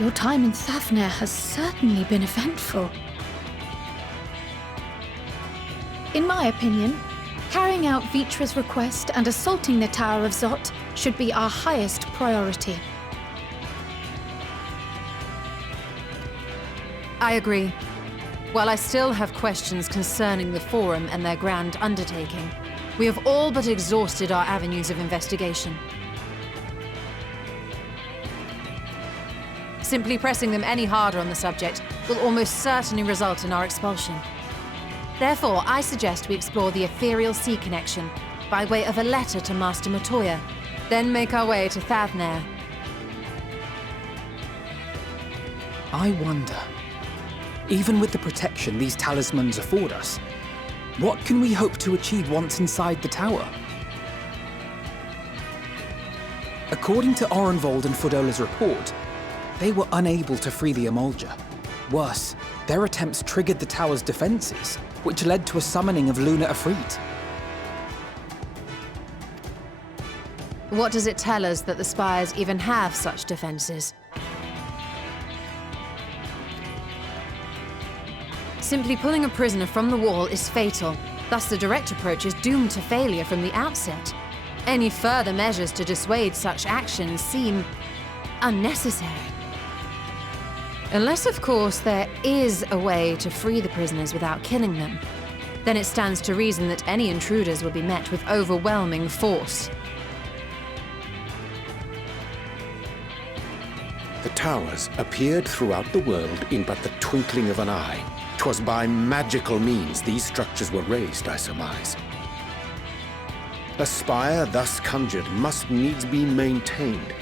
Your time in Thavner has certainly been eventful. In my opinion, carrying out Vitra's request and assaulting the Tower of Zot should be our highest priority. I agree. While I still have questions concerning the Forum and their grand undertaking, we have all but exhausted our avenues of investigation. Simply pressing them any harder on the subject will almost certainly result in our expulsion. Therefore, I suggest we explore the ethereal sea connection by way of a letter to Master Matoya, then make our way to Thavner. I wonder, even with the protection these talismans afford us, what can we hope to achieve once inside the tower? According to Orenvold and Fodola's report, they were unable to free the Emulger. Worse, their attempts triggered the tower's defenses, which led to a summoning of Luna Ifrit. What does it tell us that the Spires even have such defenses? Simply pulling a prisoner from the wall is fatal, thus the direct approach is doomed to failure from the outset. Any further measures to dissuade such actions seem unnecessary. Unless, of course, there is a way to free the prisoners without killing them. Then it stands to reason that any intruders will be met with overwhelming force. The towers appeared throughout the world in but the twinkling of an eye. 'Twas by magical means these structures were raised, I surmise. A spire thus conjured must needs be maintained,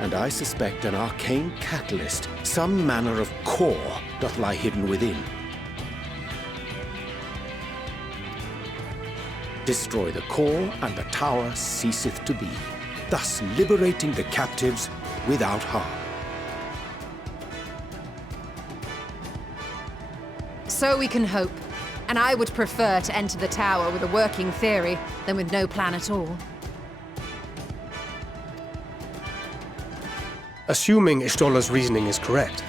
and I suspect an arcane catalyst, some manner of core, doth lie hidden within. Destroy the core, and the tower ceaseth to be, thus liberating the captives without harm. So we can hope, and I would prefer to enter the tower with a working theory than with no plan at all. Assuming Ishtola's reasoning is correct,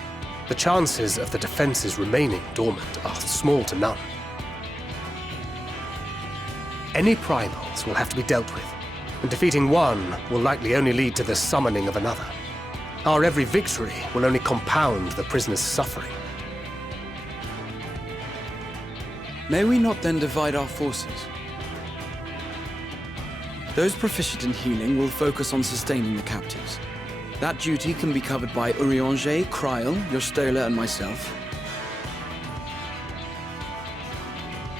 the chances of the defenses remaining dormant are small to none. Any primals will have to be dealt with, and defeating one will likely only lead to the summoning of another. Our every victory will only compound the prisoner's suffering. May we not then divide our forces? Those proficient in healing will focus on sustaining the captives. That duty can be covered by Urianger, Kryl, Yostola, and myself.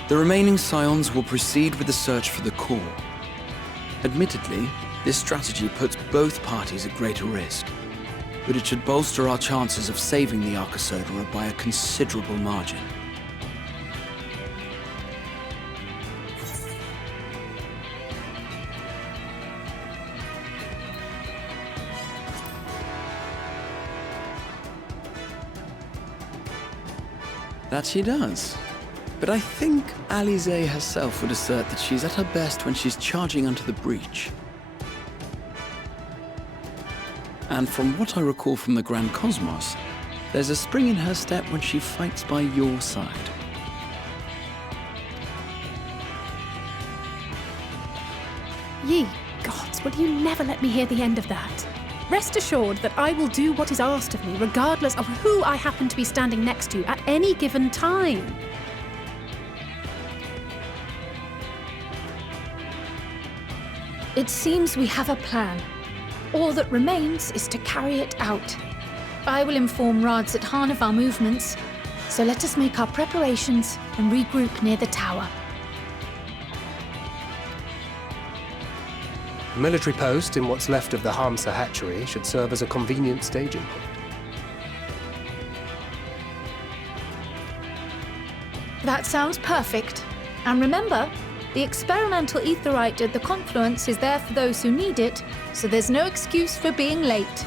The remaining scions will proceed with the search for the core. Admittedly, this strategy puts both parties at greater risk, but it should bolster our chances of saving the Arcosodra by a considerable margin. That she does. But I think Alize herself would assert that she's at her best when she's charging onto the breach. And from what I recall from the Grand Cosmos, there's a spring in her step when she fights by your side. Ye gods, will you never let me hear the end of that? Rest assured that I will do what is asked of me, regardless of who I happen to be standing next to at any given time. It seems we have a plan. All that remains is to carry it out. I will inform Radzat of our movements, so let us make our preparations and regroup near the tower. A military post in what's left of the Hamsa hatchery should serve as a convenient staging point. That sounds perfect. And remember, the experimental aetherite at the confluence is there for those who need it, so there's no excuse for being late.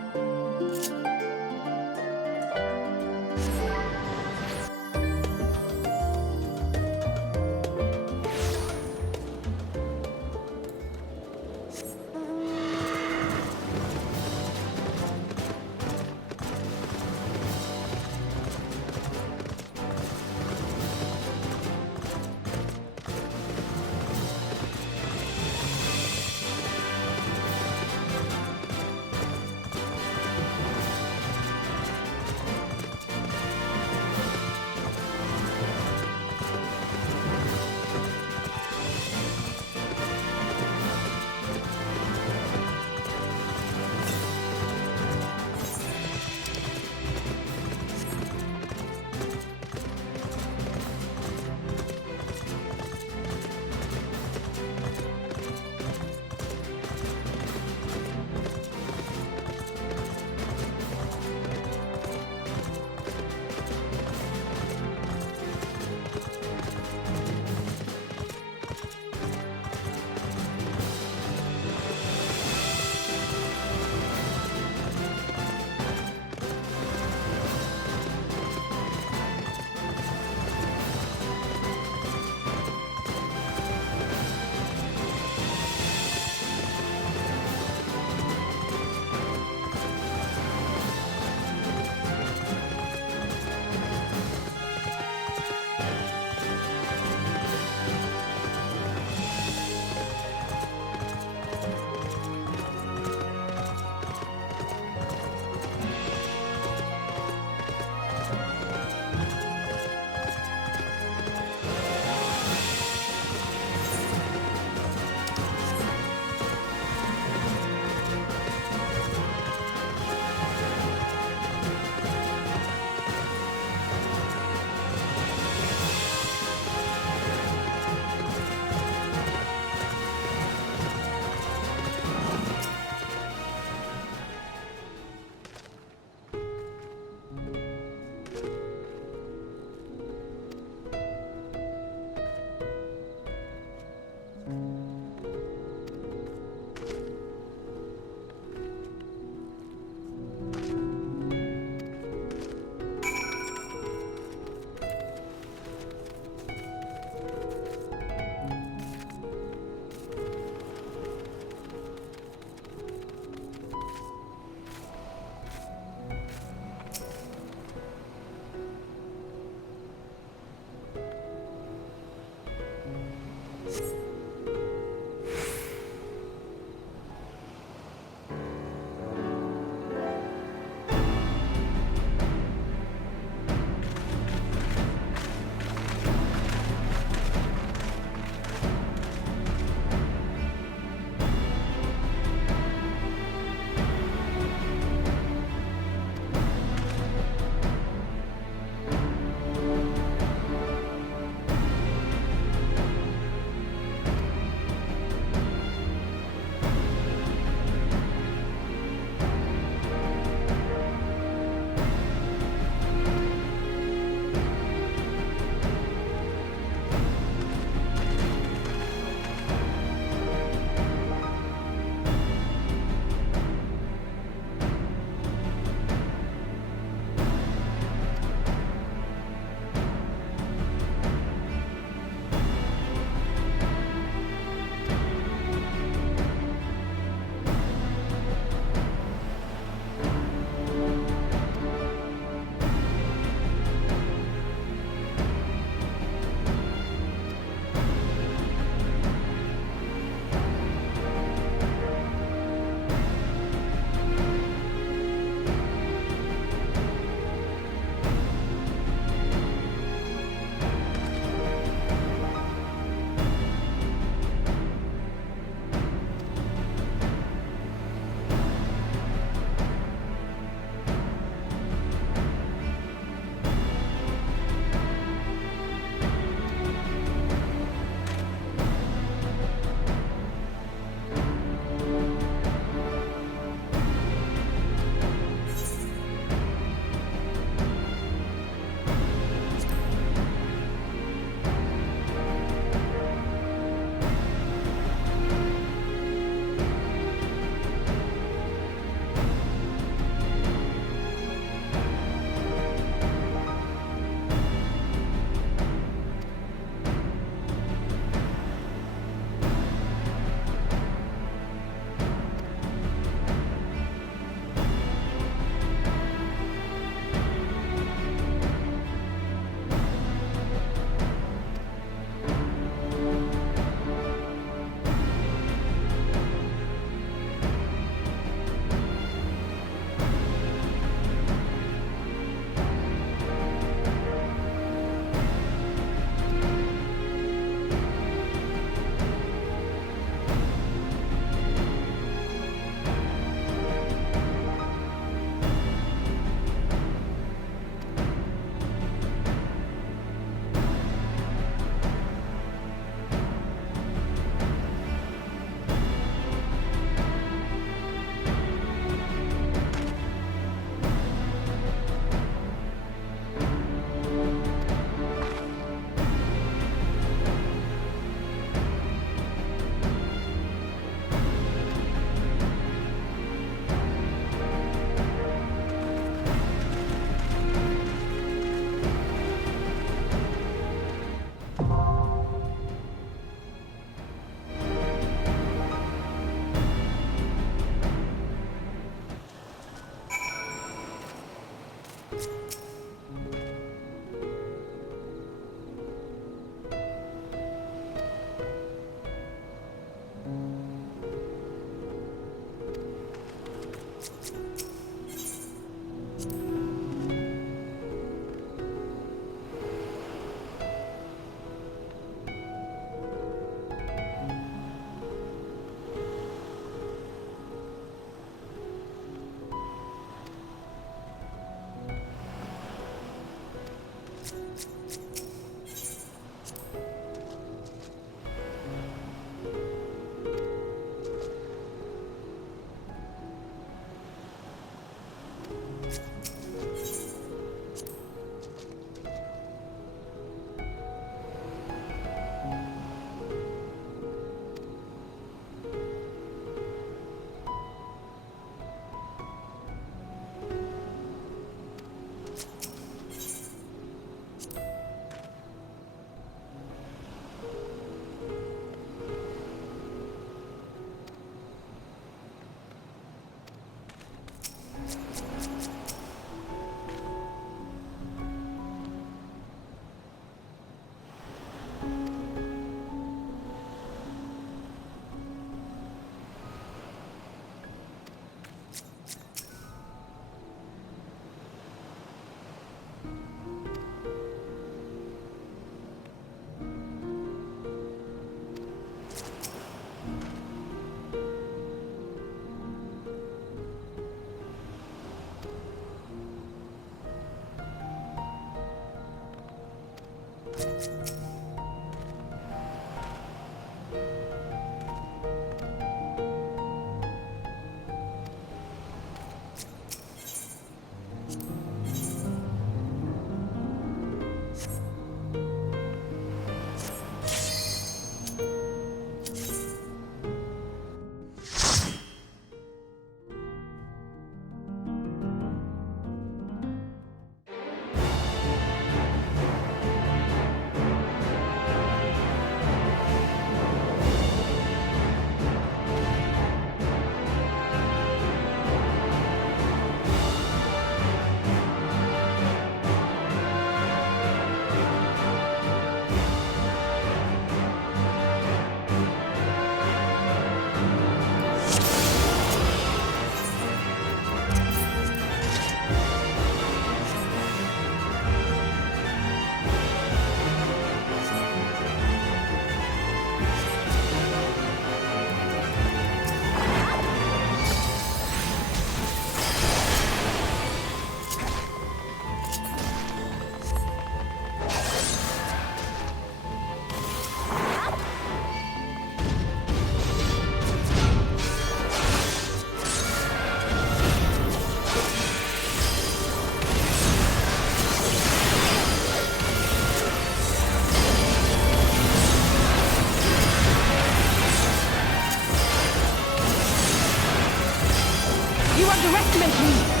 underestimate me!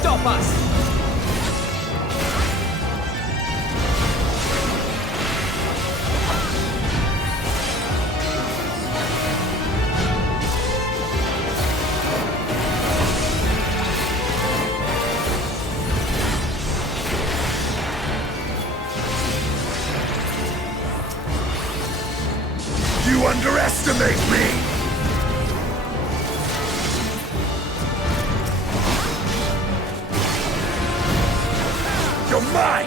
Stop us! You underestimate me! You're mine!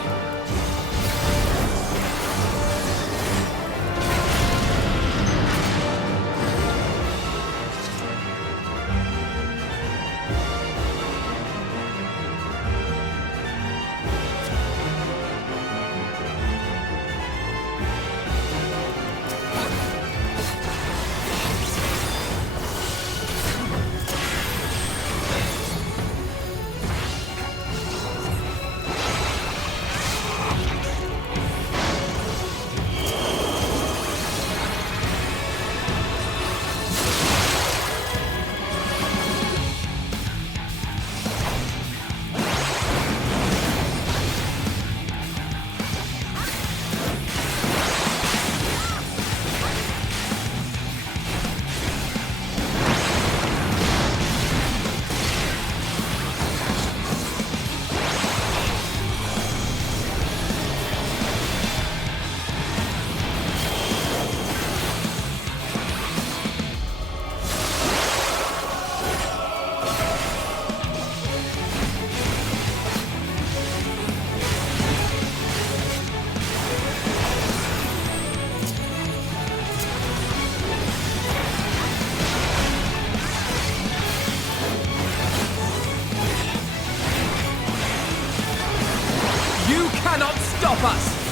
stop us!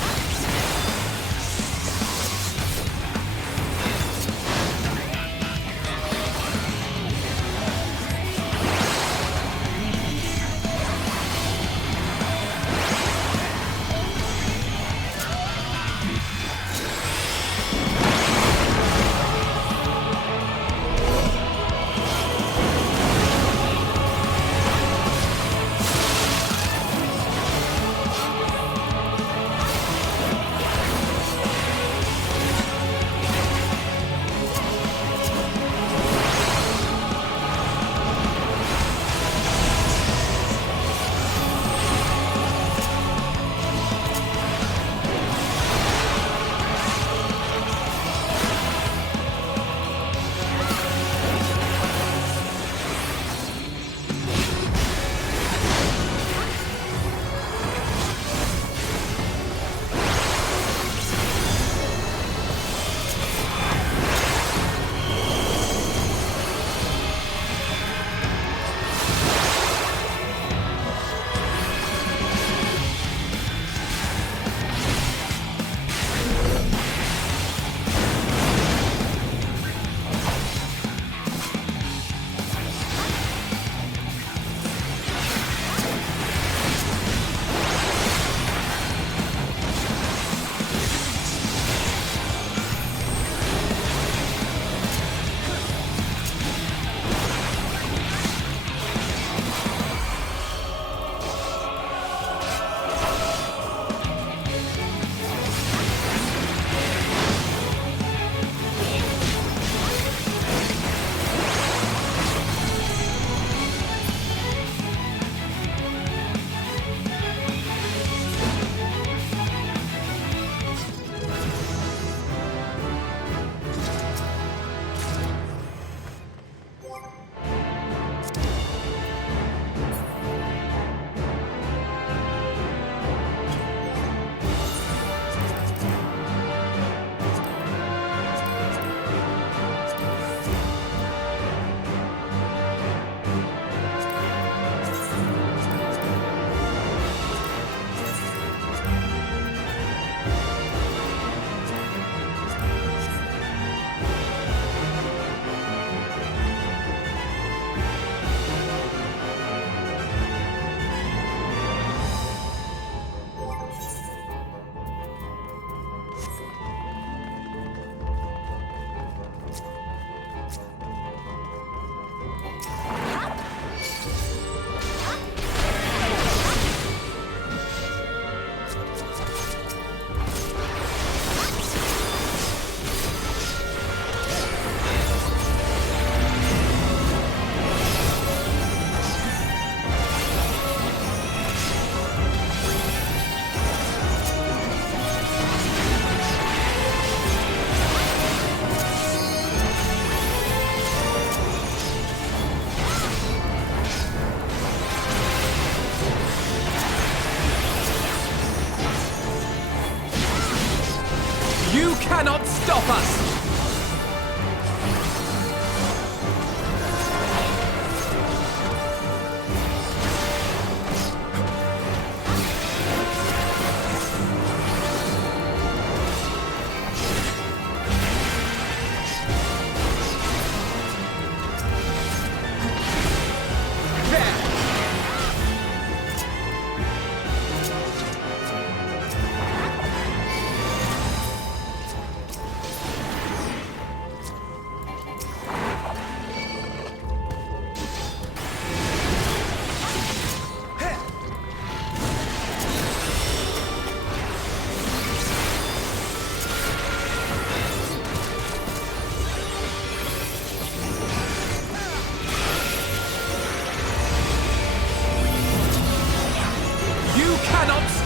You cannot stop us!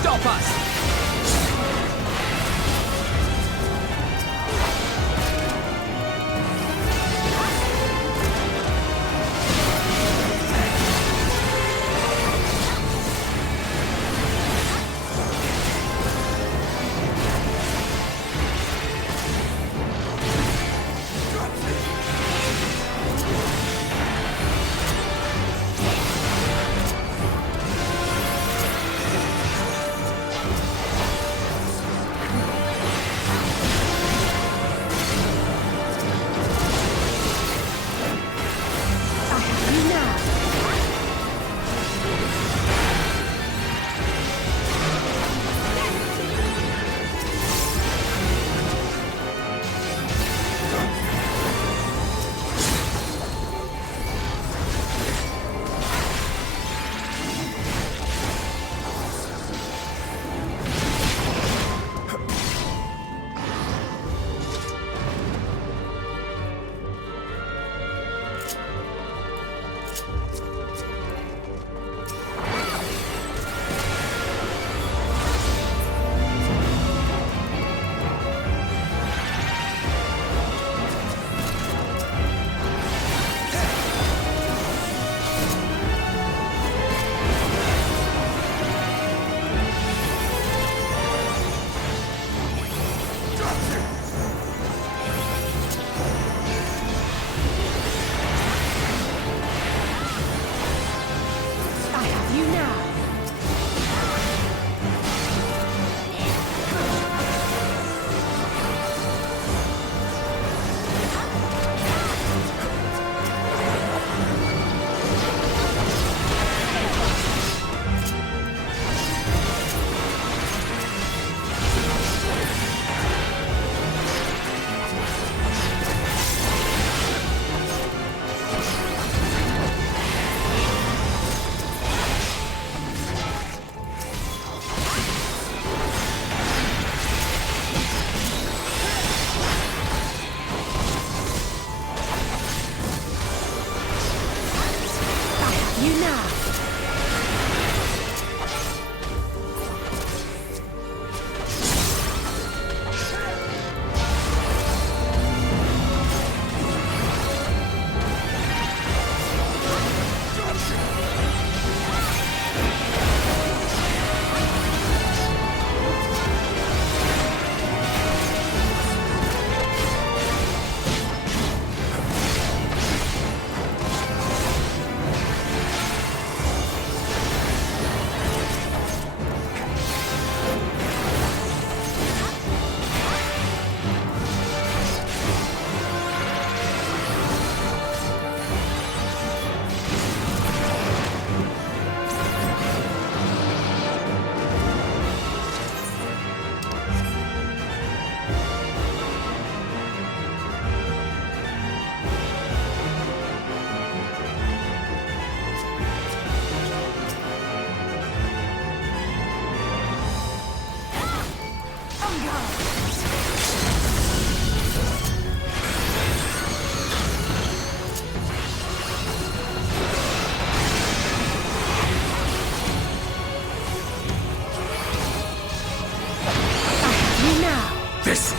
Stop us!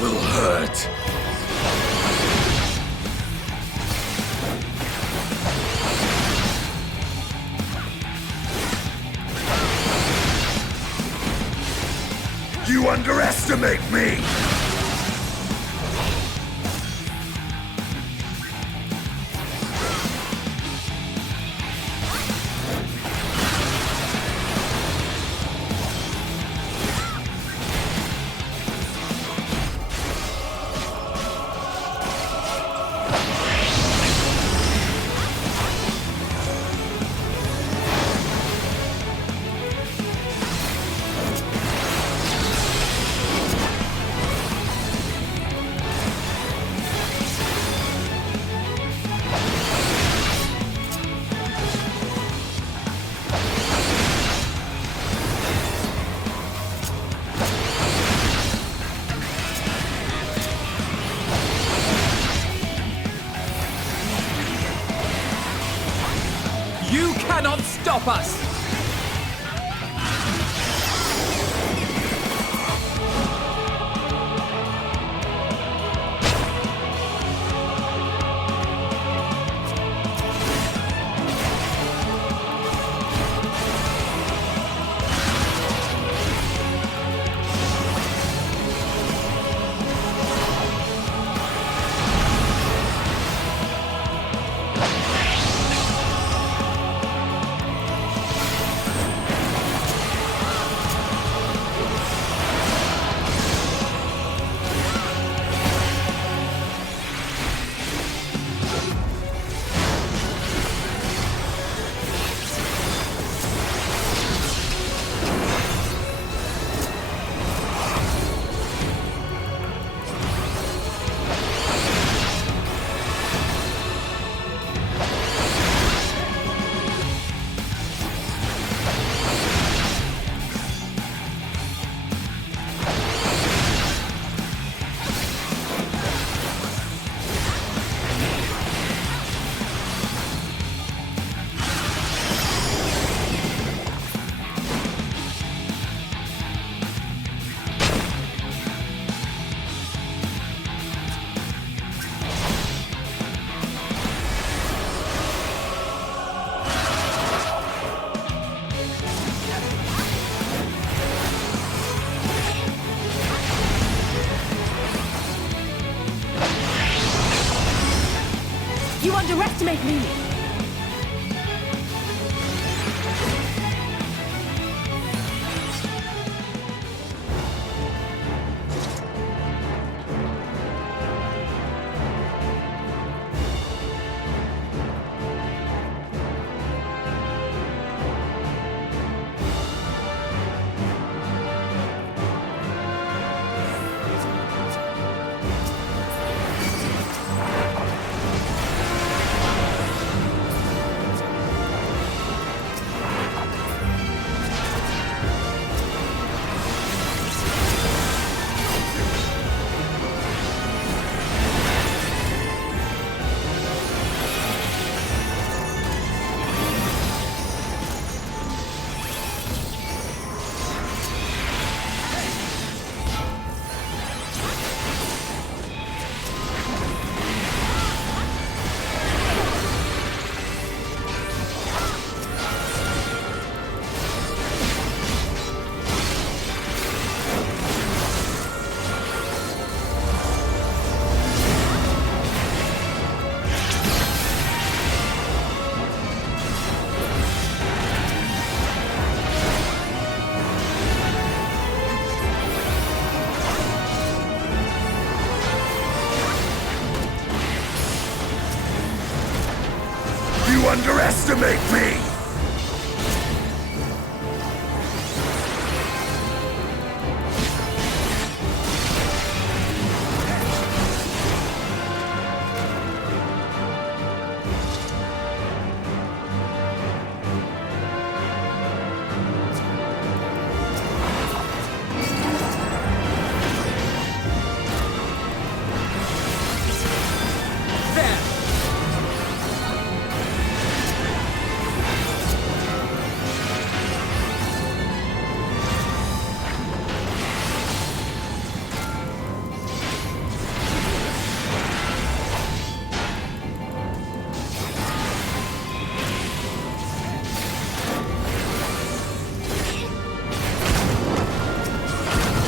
will hurt. You underestimate me! You cannot stop us! You underestimate me!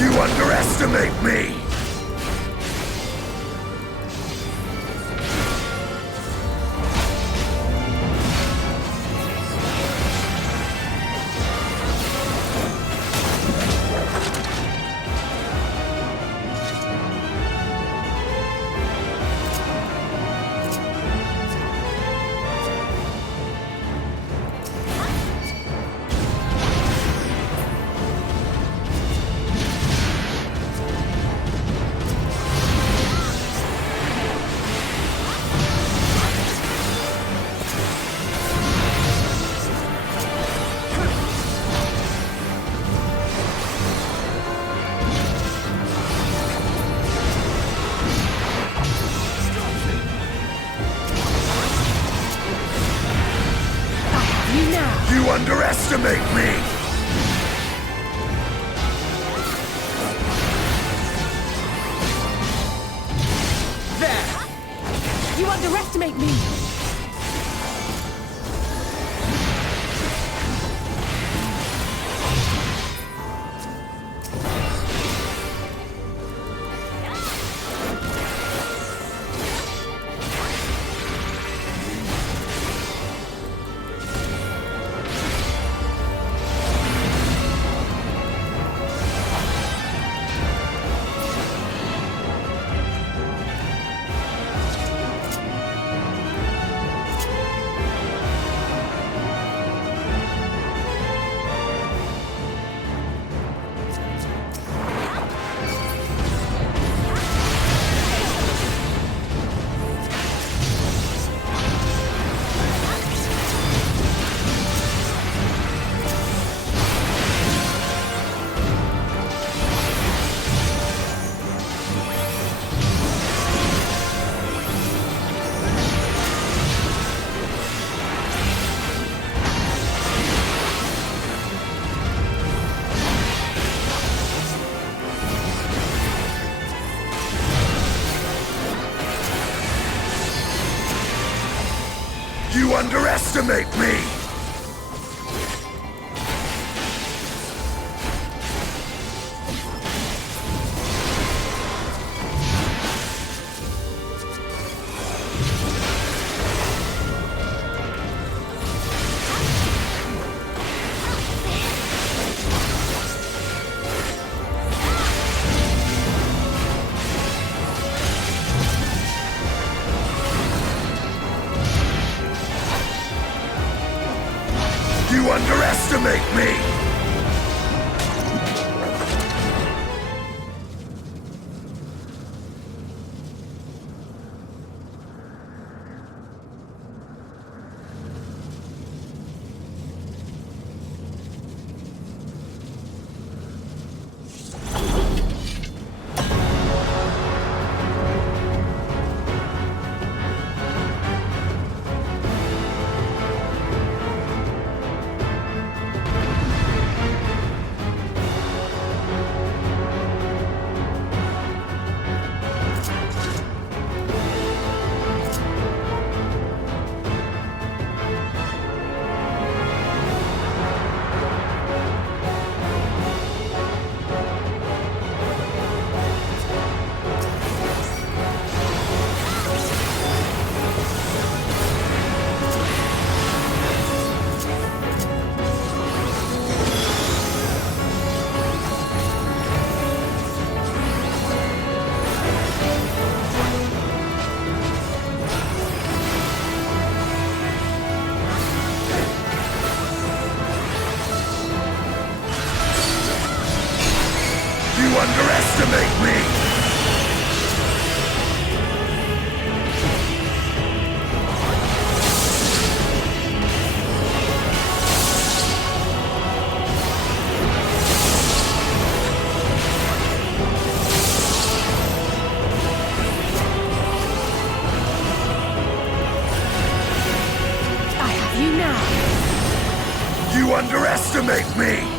You underestimate me! You underestimate me! You underestimate me! You underestimate me! You underestimate me! You underestimate me! I have you now! You underestimate me!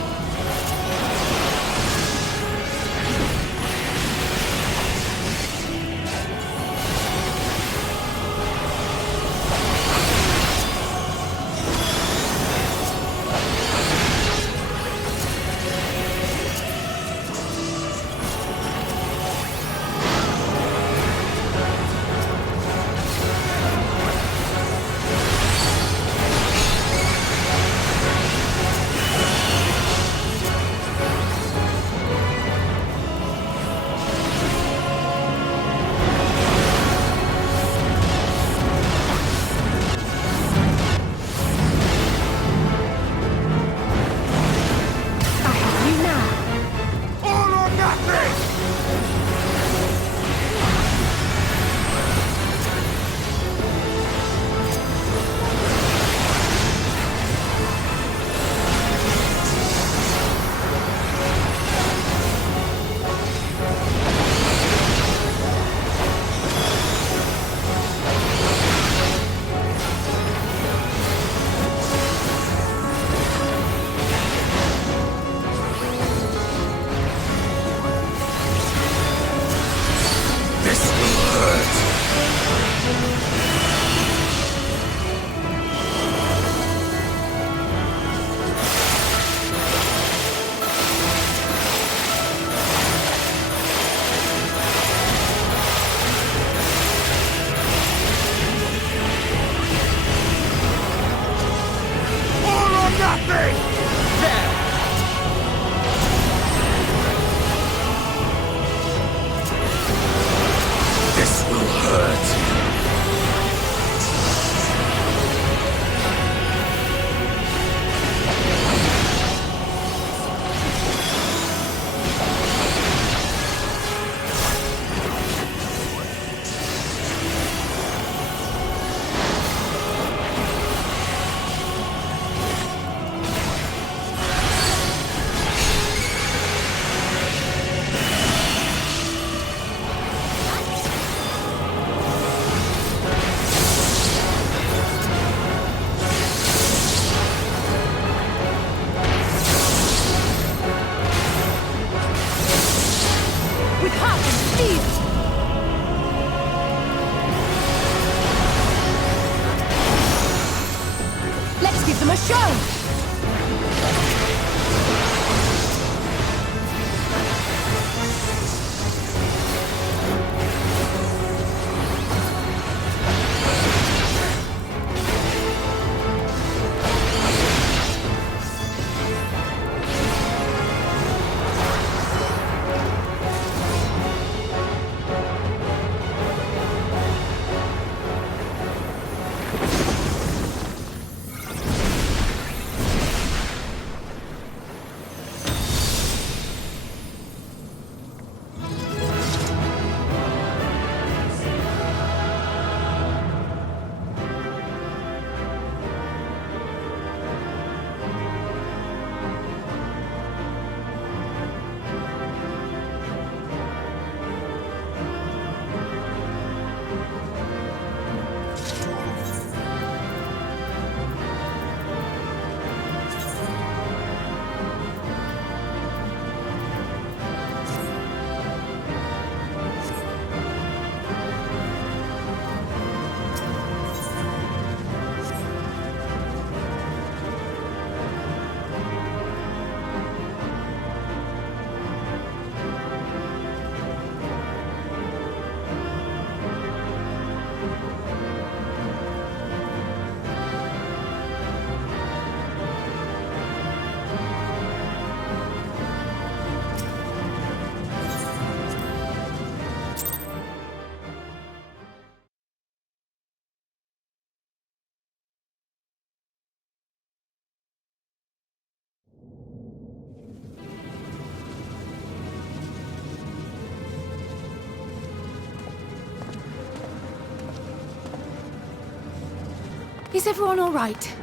Is everyone all right?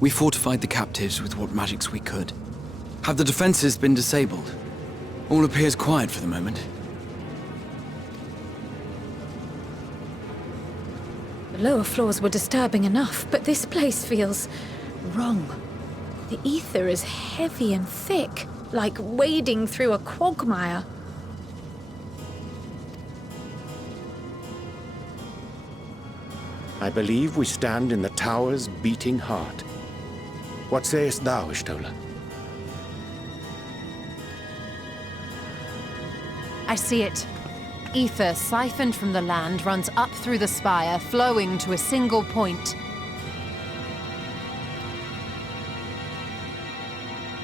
We fortified the captives with what magics we could. Have the defenses been disabled? All appears quiet for the moment. The lower floors were disturbing enough, but this place feels wrong. The ether is heavy and thick, like wading through a quagmire. I believe we stand in the tower's beating heart. What sayest thou, Ishtola? I see it. Ether siphoned from the land runs up through the spire, flowing to a single point.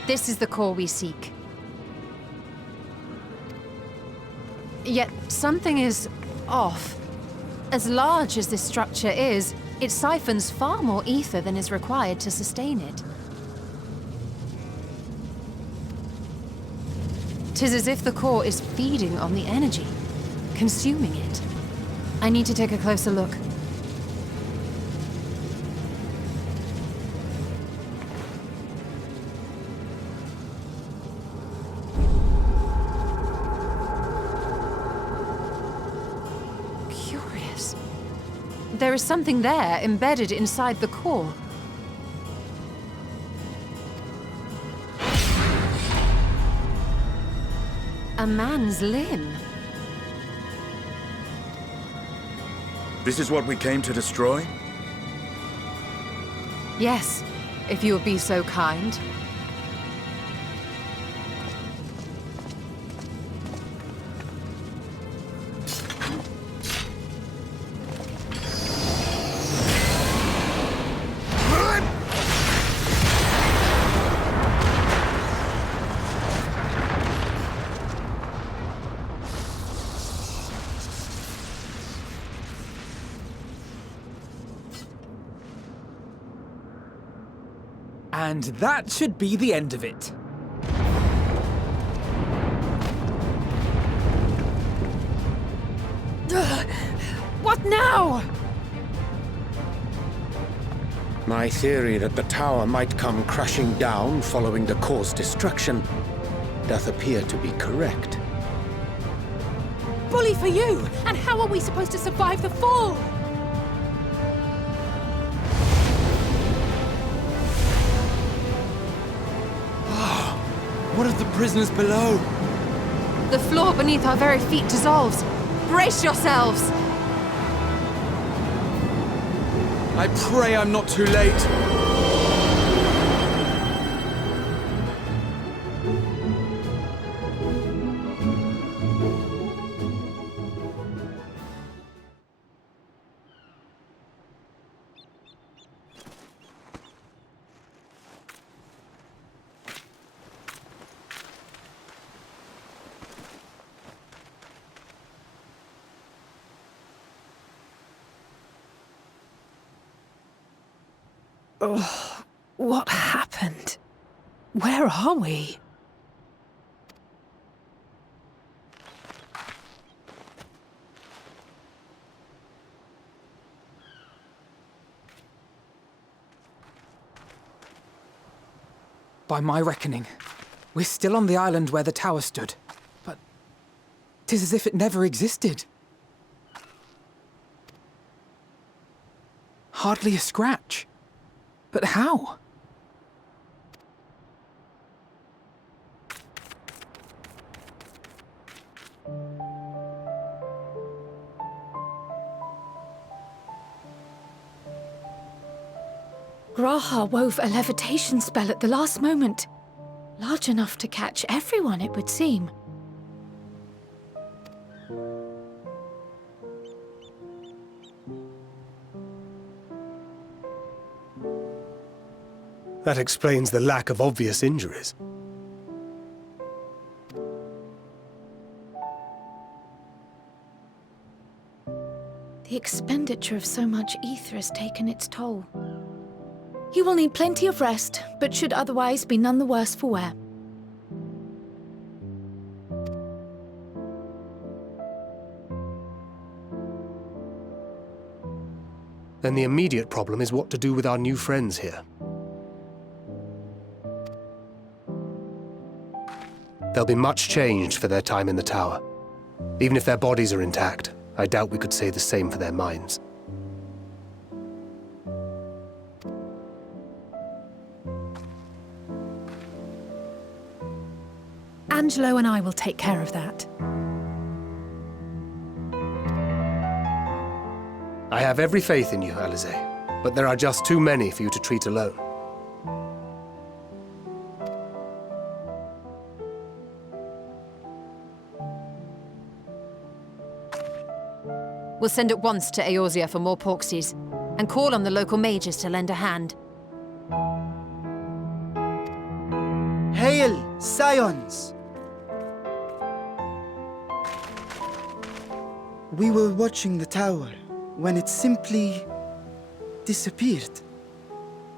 This is the core we seek. Yet something is off. As large as this structure is, it siphons far more ether than is required to sustain it. 'Tis as if the core is feeding on the energy, consuming it. I need to take a closer look. Curious. There is something there embedded inside the core. A man's limb. This is what we came to destroy? Yes, if you would be so kind. And that should be the end of it. What now? My theory that the tower might come crashing down following the core's destruction doth appear to be correct. Bully for you! And how are we supposed to survive the fall? What of the prisoners below? The floor beneath our very feet dissolves. Brace yourselves! I pray I'm not too late. What happened? Where are we? By my reckoning, we're still on the island where the tower stood. But 'tis as if it never existed. Hardly a scratch. But how? Graha wove a levitation spell at the last moment. Large enough to catch everyone, it would seem. That explains the lack of obvious injuries. The expenditure of so much ether has taken its toll. He will need plenty of rest, but should otherwise be none the worse for wear. then the immediate problem is what to do with our new friends here. They'll be much changed for their time in the tower. Even if their bodies are intact, I doubt we could say the same for their minds. Angelo and I will take care of that. I have every faith in you, Alize, but there are just too many for you to treat alone. We'll send at once to Eorzea for more Porksies, and call on the local mages to lend a hand. Hail, Scions! We were watching the tower when it simply disappeared.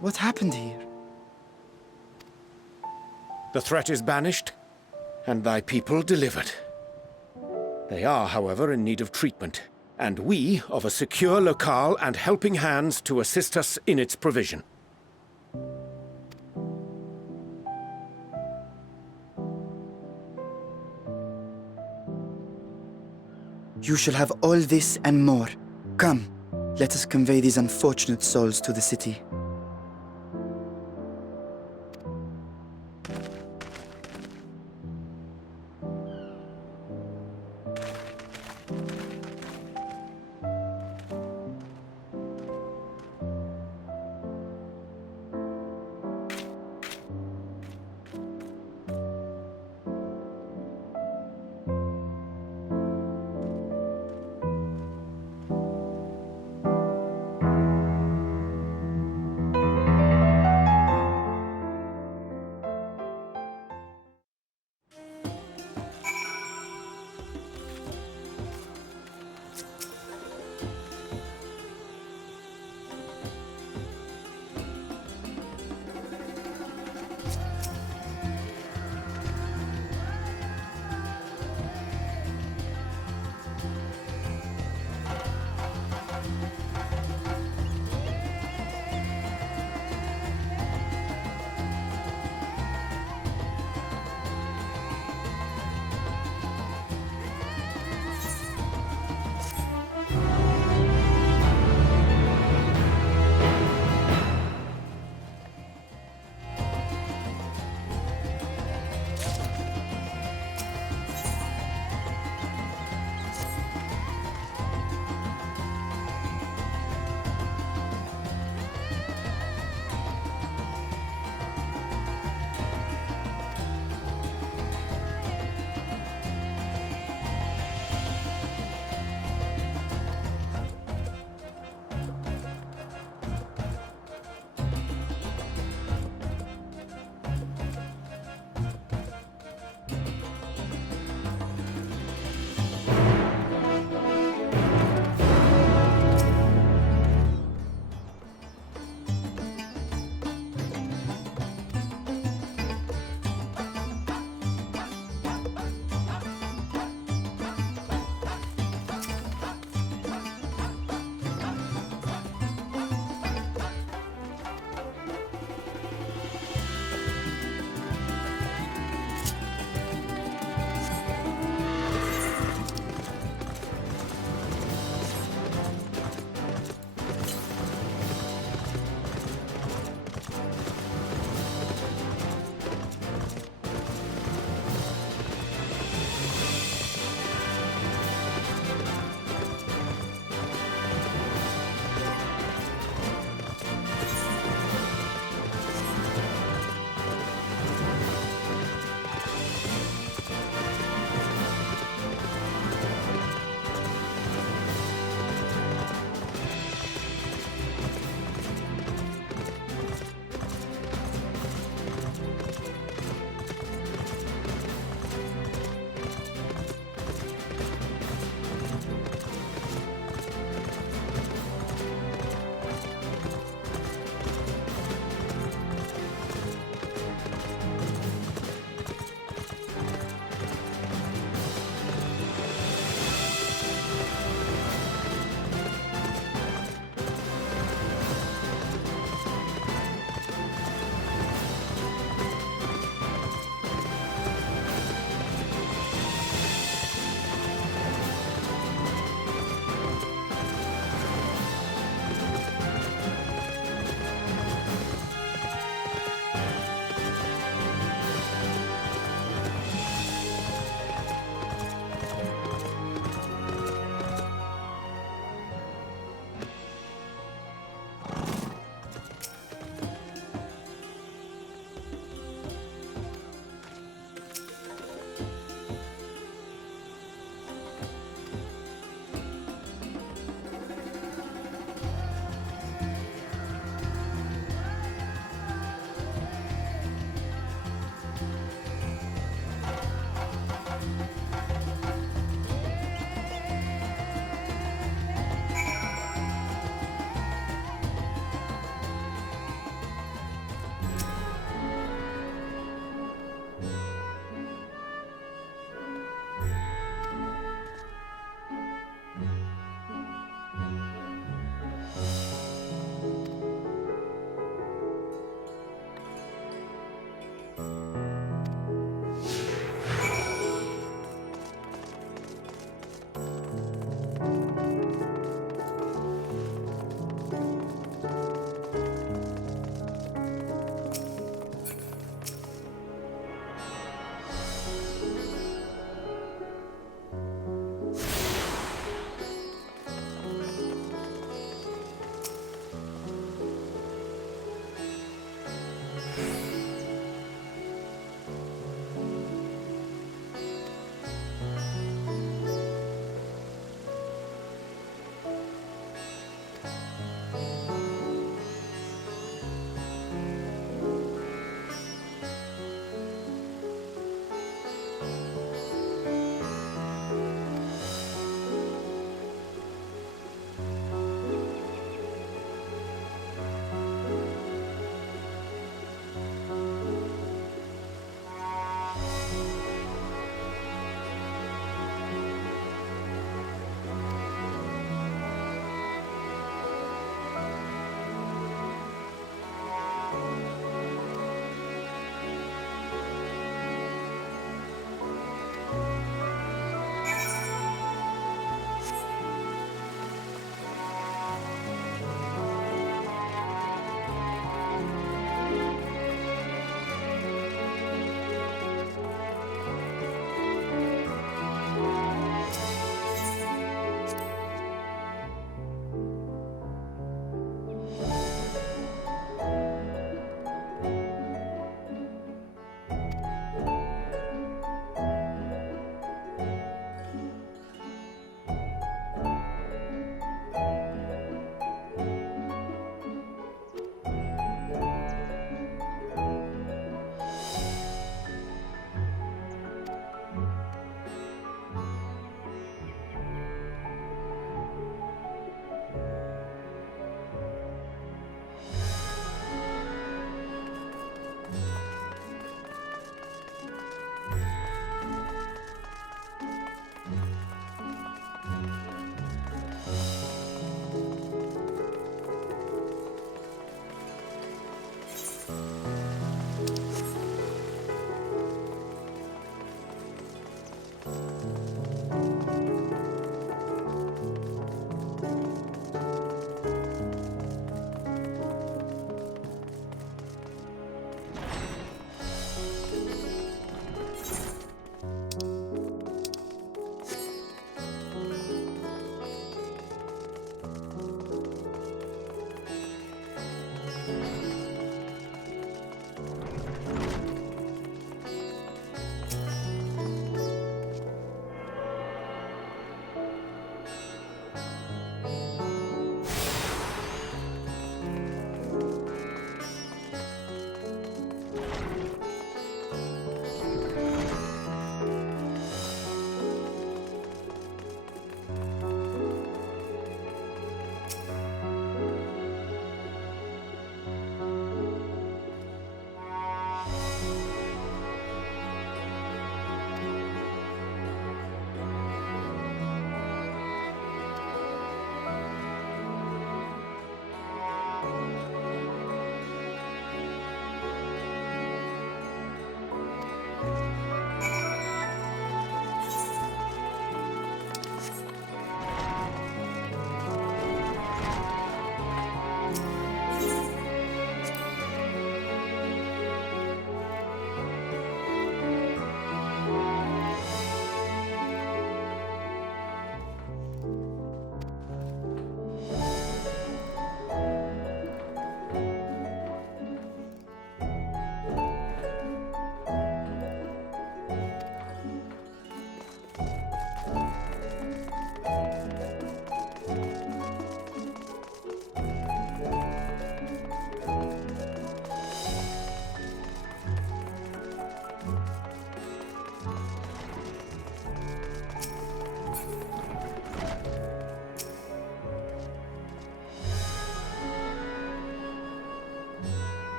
What happened here? The threat is banished, and thy people delivered. They are, however, in need of treatment, and we of a secure locale and helping hands to assist us in its provision. You shall have all this and more. Come, let us convey these unfortunate souls to the city.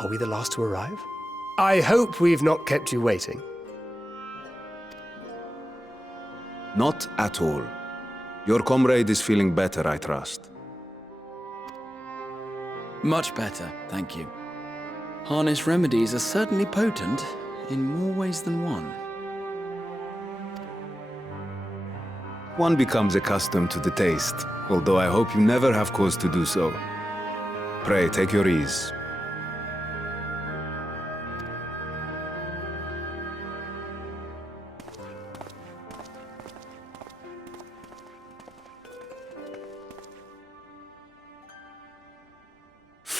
Are we the last to arrive? I hope we've not kept you waiting. Not at all. Your comrade is feeling better, I trust. Much better, thank you. Harness remedies are certainly potent, in more ways than one. One becomes accustomed to the taste, although I hope you never have cause to do so. Pray, take your ease.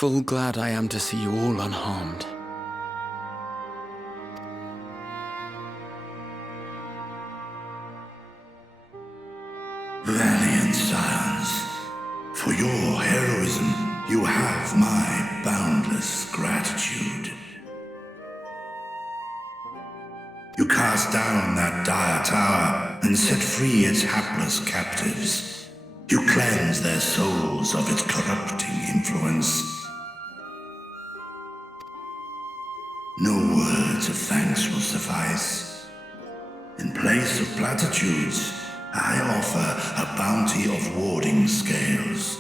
Full glad I am to see you all unharmed. Valiant scions, for your heroism, you have my boundless gratitude. You cast down that dire tower and set free its hapless captives. You cleanse their souls of its corrupting influence. No words of thanks will suffice. In place of platitudes, I offer a bounty of warding scales.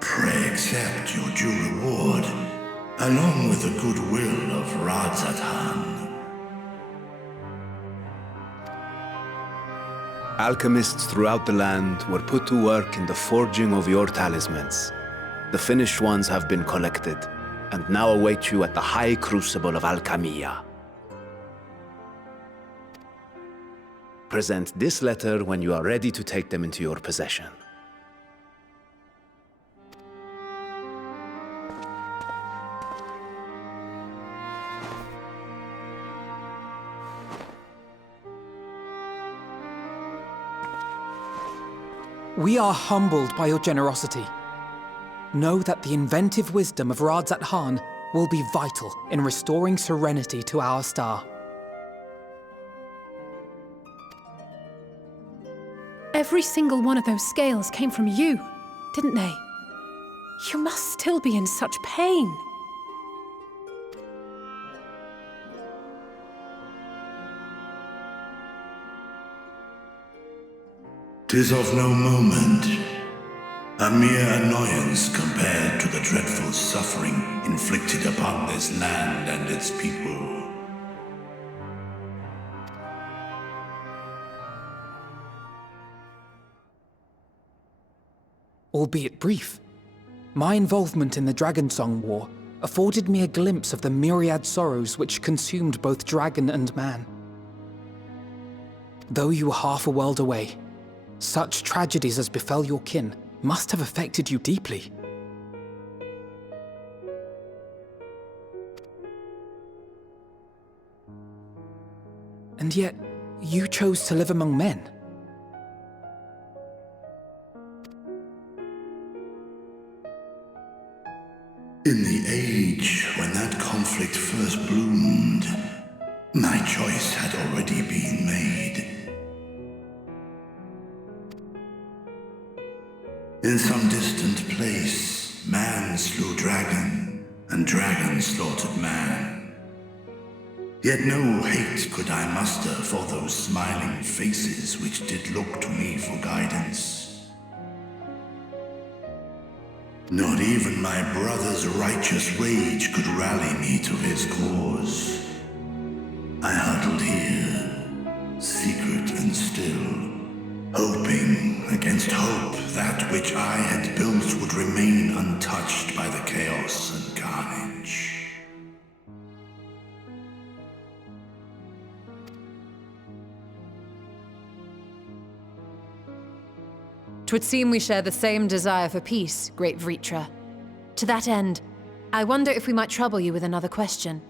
Pray accept your due reward, along with the goodwill of Radzatan. Alchemists throughout the land were put to work in the forging of your talismans. The finished ones have been collected, and now await you at the High Crucible of Alchemia. Present this letter when you are ready to take them into your possession. We are humbled by your generosity. Know that the inventive wisdom of Radzat Han will be vital in restoring serenity to our star. Every single one of those scales came from you, didn't they? You must still be in such pain. 'Tis of no moment, a mere annoyance compared to the dreadful suffering inflicted upon this land and its people. Albeit brief, my involvement in the Dragonsong War afforded me a glimpse of the myriad sorrows which consumed both dragon and man. Though you were half a world away, such tragedies as befell your kin must have affected you deeply. And yet, you chose to live among men. In the age when that conflict first bloomed, my choice had already been made. In some distant place, man slew dragon, and dragon slaughtered man. Yet no hate could I muster for those smiling faces which did look to me for guidance. Not even my brother's righteous rage could rally me to his cause. I huddled here, secret and still, hoping against hope that which I had built would remain untouched by the chaos and carnage. 'Twould seem we share the same desire for peace, great Vritra. To that end, I wonder if we might trouble you with another question.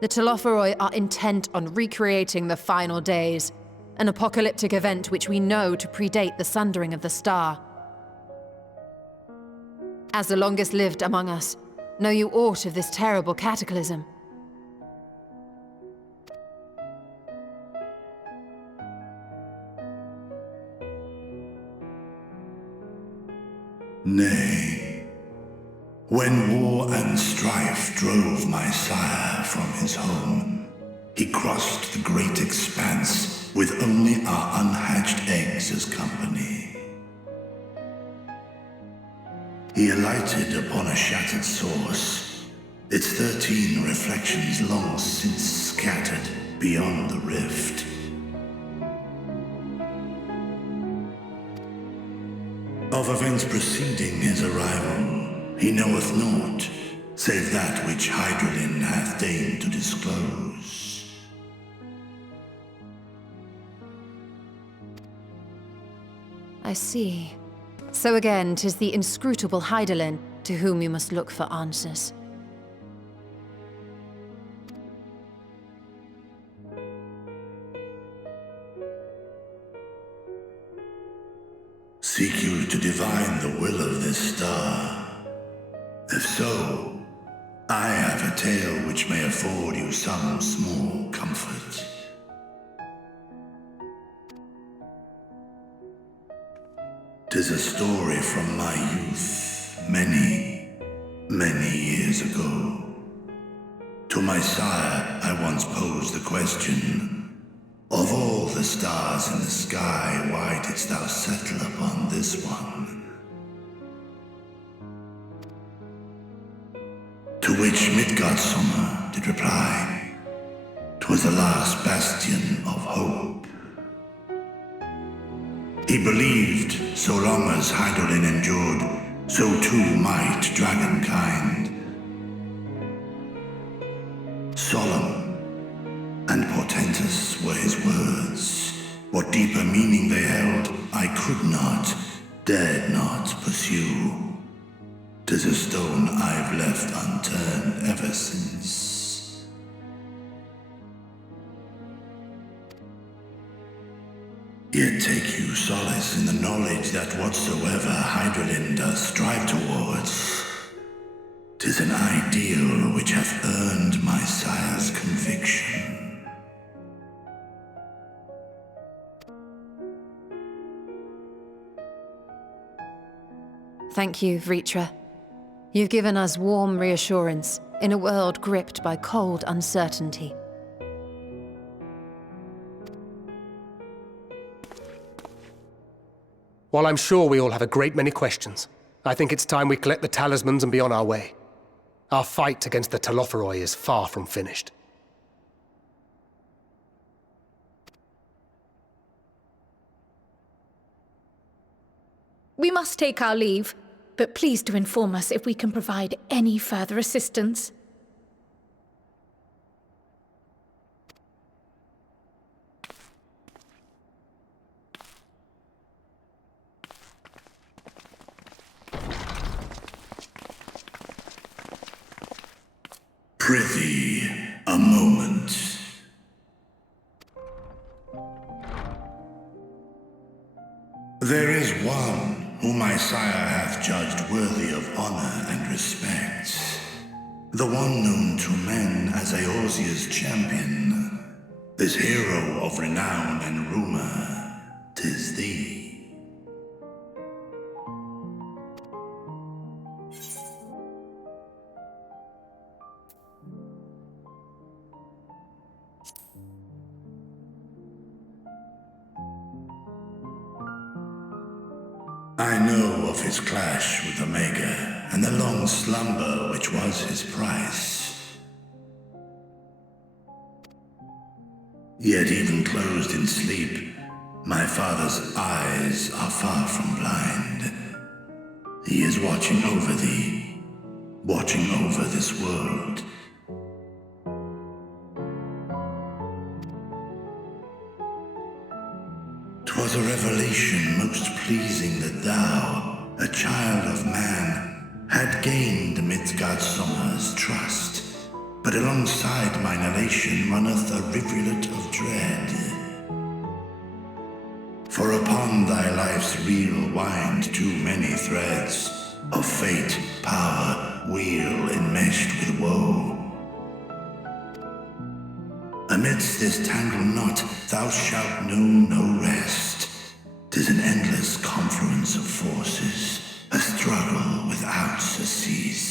The Telophoroi are intent on recreating the final days, an apocalyptic event which we know to predate the sundering of the star. As the longest lived among us, know you aught of this terrible cataclysm? Nay, when war and strife drove my sire from his home, he crossed the great expanse with only our unhatched eggs as company. He alighted upon a shattered source, its 13 reflections long since scattered beyond the rift. Of events preceding his arrival, he knoweth naught, save that which Hydralin hath deigned to disclose. I see. So again, 'tis the inscrutable Hydralin to whom you must look for answers. Seek you to divine the will of this star? If so, I have a tale which may afford you some small comfort. Tis a story from my youth, many, many years ago. To my sire, I once posed the question, of all the stars in the sky, why didst thou settle upon this one? To which Midgardsormr did reply, 'twas the last bastion of hope. He believed so long as Hydralin endured, so too might dragonkind. Solemn and portentous were his words. What deeper meaning they held, I could not, dared not pursue. 'Tis a stone I've left unturned ever since. Yet take you solace in the knowledge that whatsoever Hydralin does strive towards, 'tis an ideal which hath earned my sire's conviction. Thank you, Vritra. You've given us warm reassurance in a world gripped by cold uncertainty. While I'm sure we all have a great many questions, I think it's time we collect the talismans and be on our way. Our fight against the Telophoroi is far from finished. We must take our leave, but please do inform us if we can provide any further assistance. Prithee, a moment. There is one whom my sire hath judged worthy of honor and respect. The one known to men as Eorzea's champion. This hero of renown and rumor, 'tis thee. know of his clash with Omega, and the long slumber which was his price. Yet even closed in sleep, my father's eyes are far from blind. He is watching over thee, watching over this world. 'Twas a revelation most pleasing that thou, a child of man, had gained Midgardsormr's trust. But alongside mine elation runneth a rivulet of dread. For upon thy life's reel wind too many threads of fate, power, weal enmeshed with woe. Amidst this tangled knot thou shalt know no rest. 'Tis an endless confluence of forces, a struggle without surcease.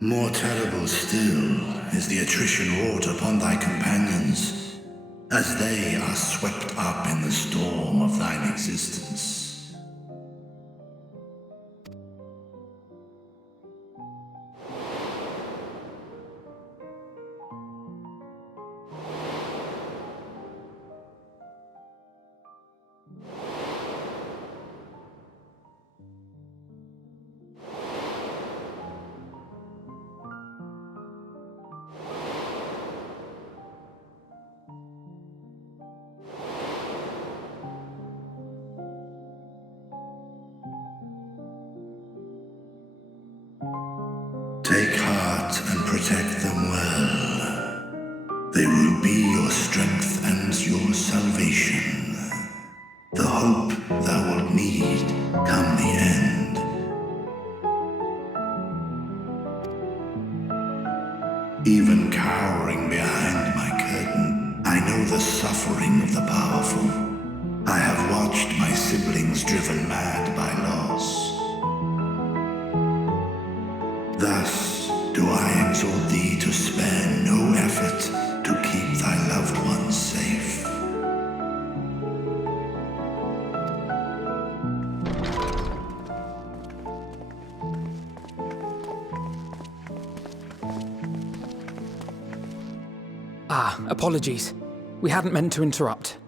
More terrible still is the attrition wrought upon thy companions, as they are swept up in the storm of thine existence. Take heart and protect them well. They will be your strength and your salvation. The hope thou wilt need come the end. Even cowering behind my curtain, I know the suffering of the powerful. I have watched my siblings driven mad by loss. Thus do I exhort thee to spare no effort to keep thy loved ones safe. Apologies. We hadn't meant to interrupt.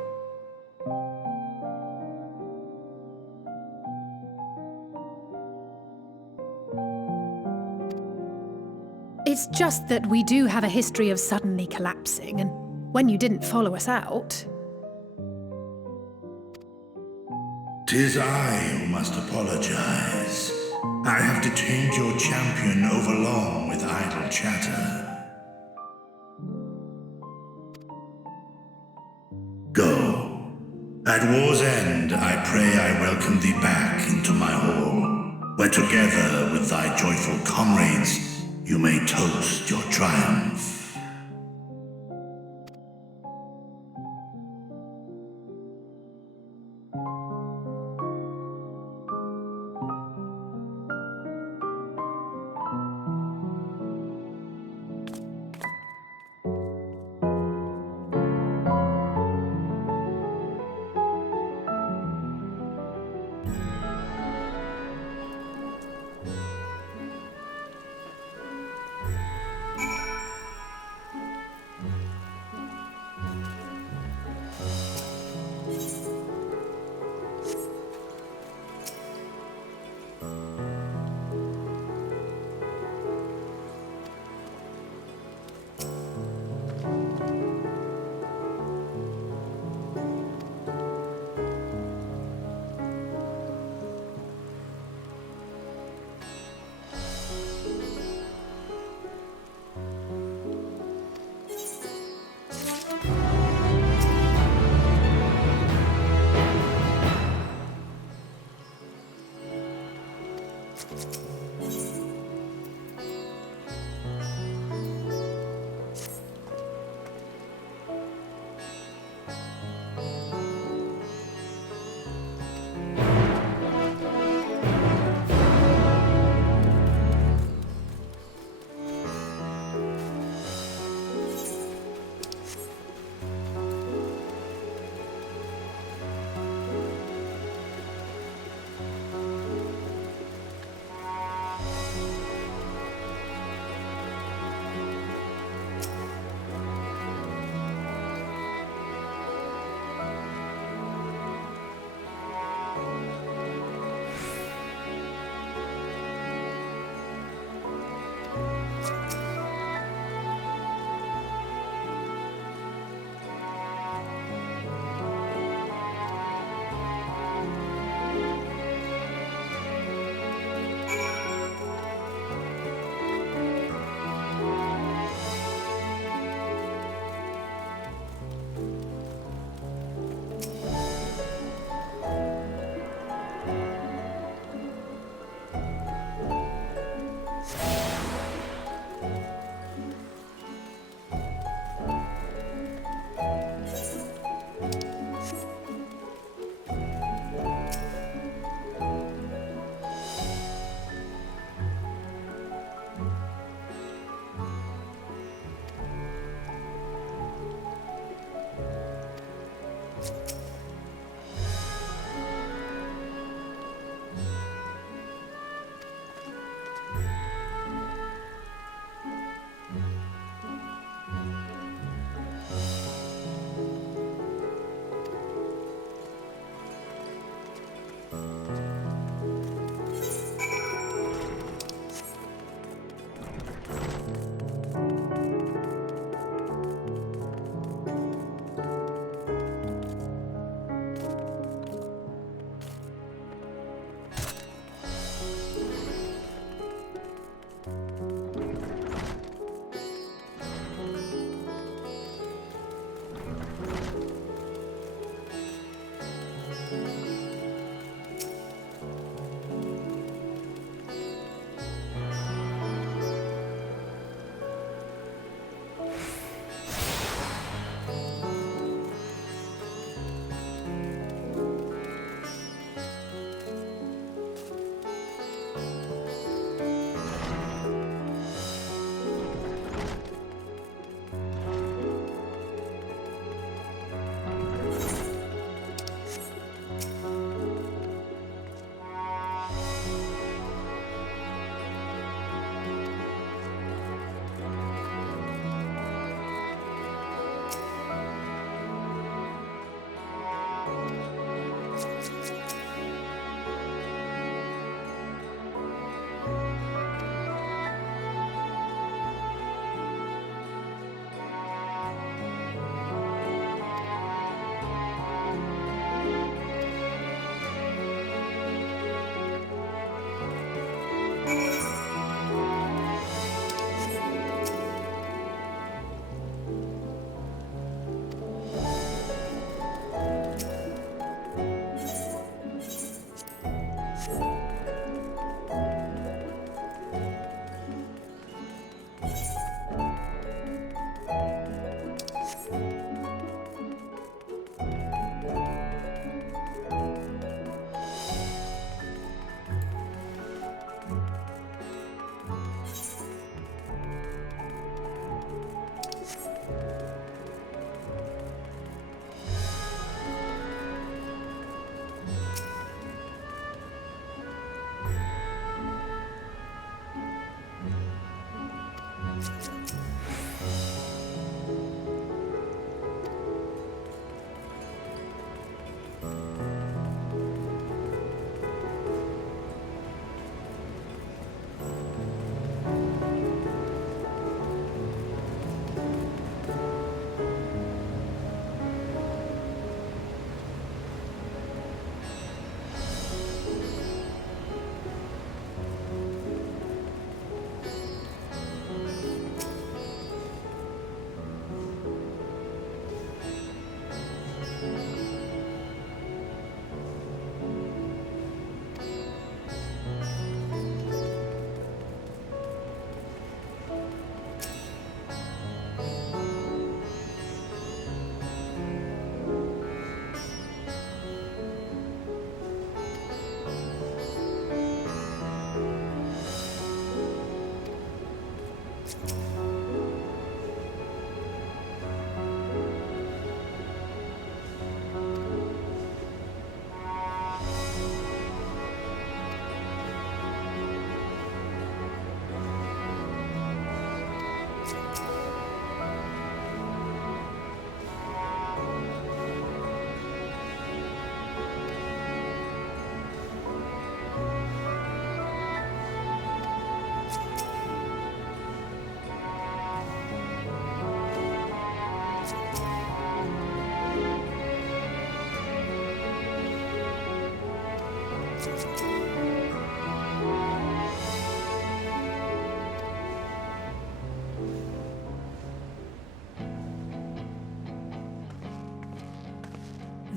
It's just that we do have a history of suddenly collapsing, and when you didn't follow us out... 'Tis I who must apologize. I have detained your champion overlong with idle chatter. Go. At war's end, I pray I welcome thee back into my hall, where together with thy joyful comrades, you may toast your triumph.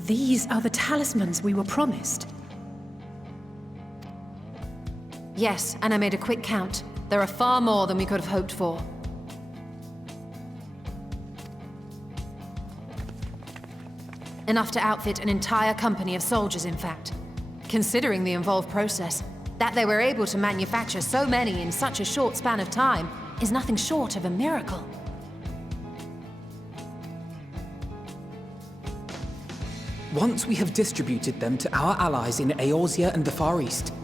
These are the talismans we were promised. Yes, and I made a quick count. There are far more than we could have hoped for. Enough to outfit an entire company of soldiers, in fact. Considering the involved process, that they were able to manufacture so many in such a short span of time is nothing short of a miracle. Once we have distributed them to our allies in Eorzea and the Far East,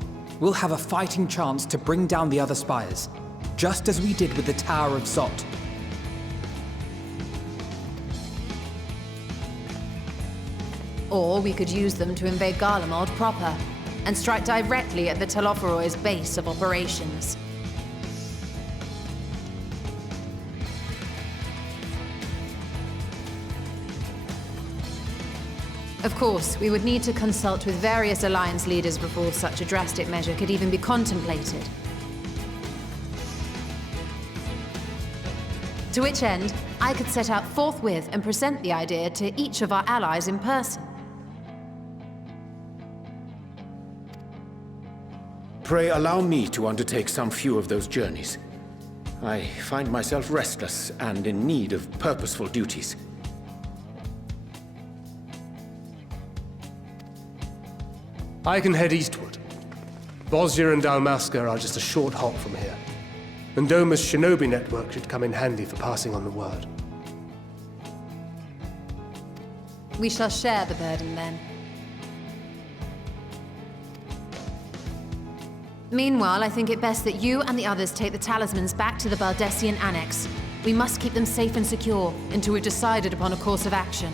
we'll have a fighting chance to bring down the other spires, just as we did with the Tower of Zot. Or we could use them to invade Garlemald proper, and strike directly at the Telophoroid's base of operations. Of course, we would need to consult with various Alliance leaders before such a drastic measure could even be contemplated. To which end, I could set out forthwith and present the idea to each of our allies in person. Pray allow me to undertake some few of those journeys. I find myself restless and in need of purposeful duties. I can head eastward. Bosnia and Dalmasca are just a short hop from here. And Doma's shinobi network should come in handy for passing on the word. We shall share the burden then. Meanwhile, I think it best that you and the others take the talismans back to the Baldessian Annex. We must keep them safe and secure until we've decided upon a course of action.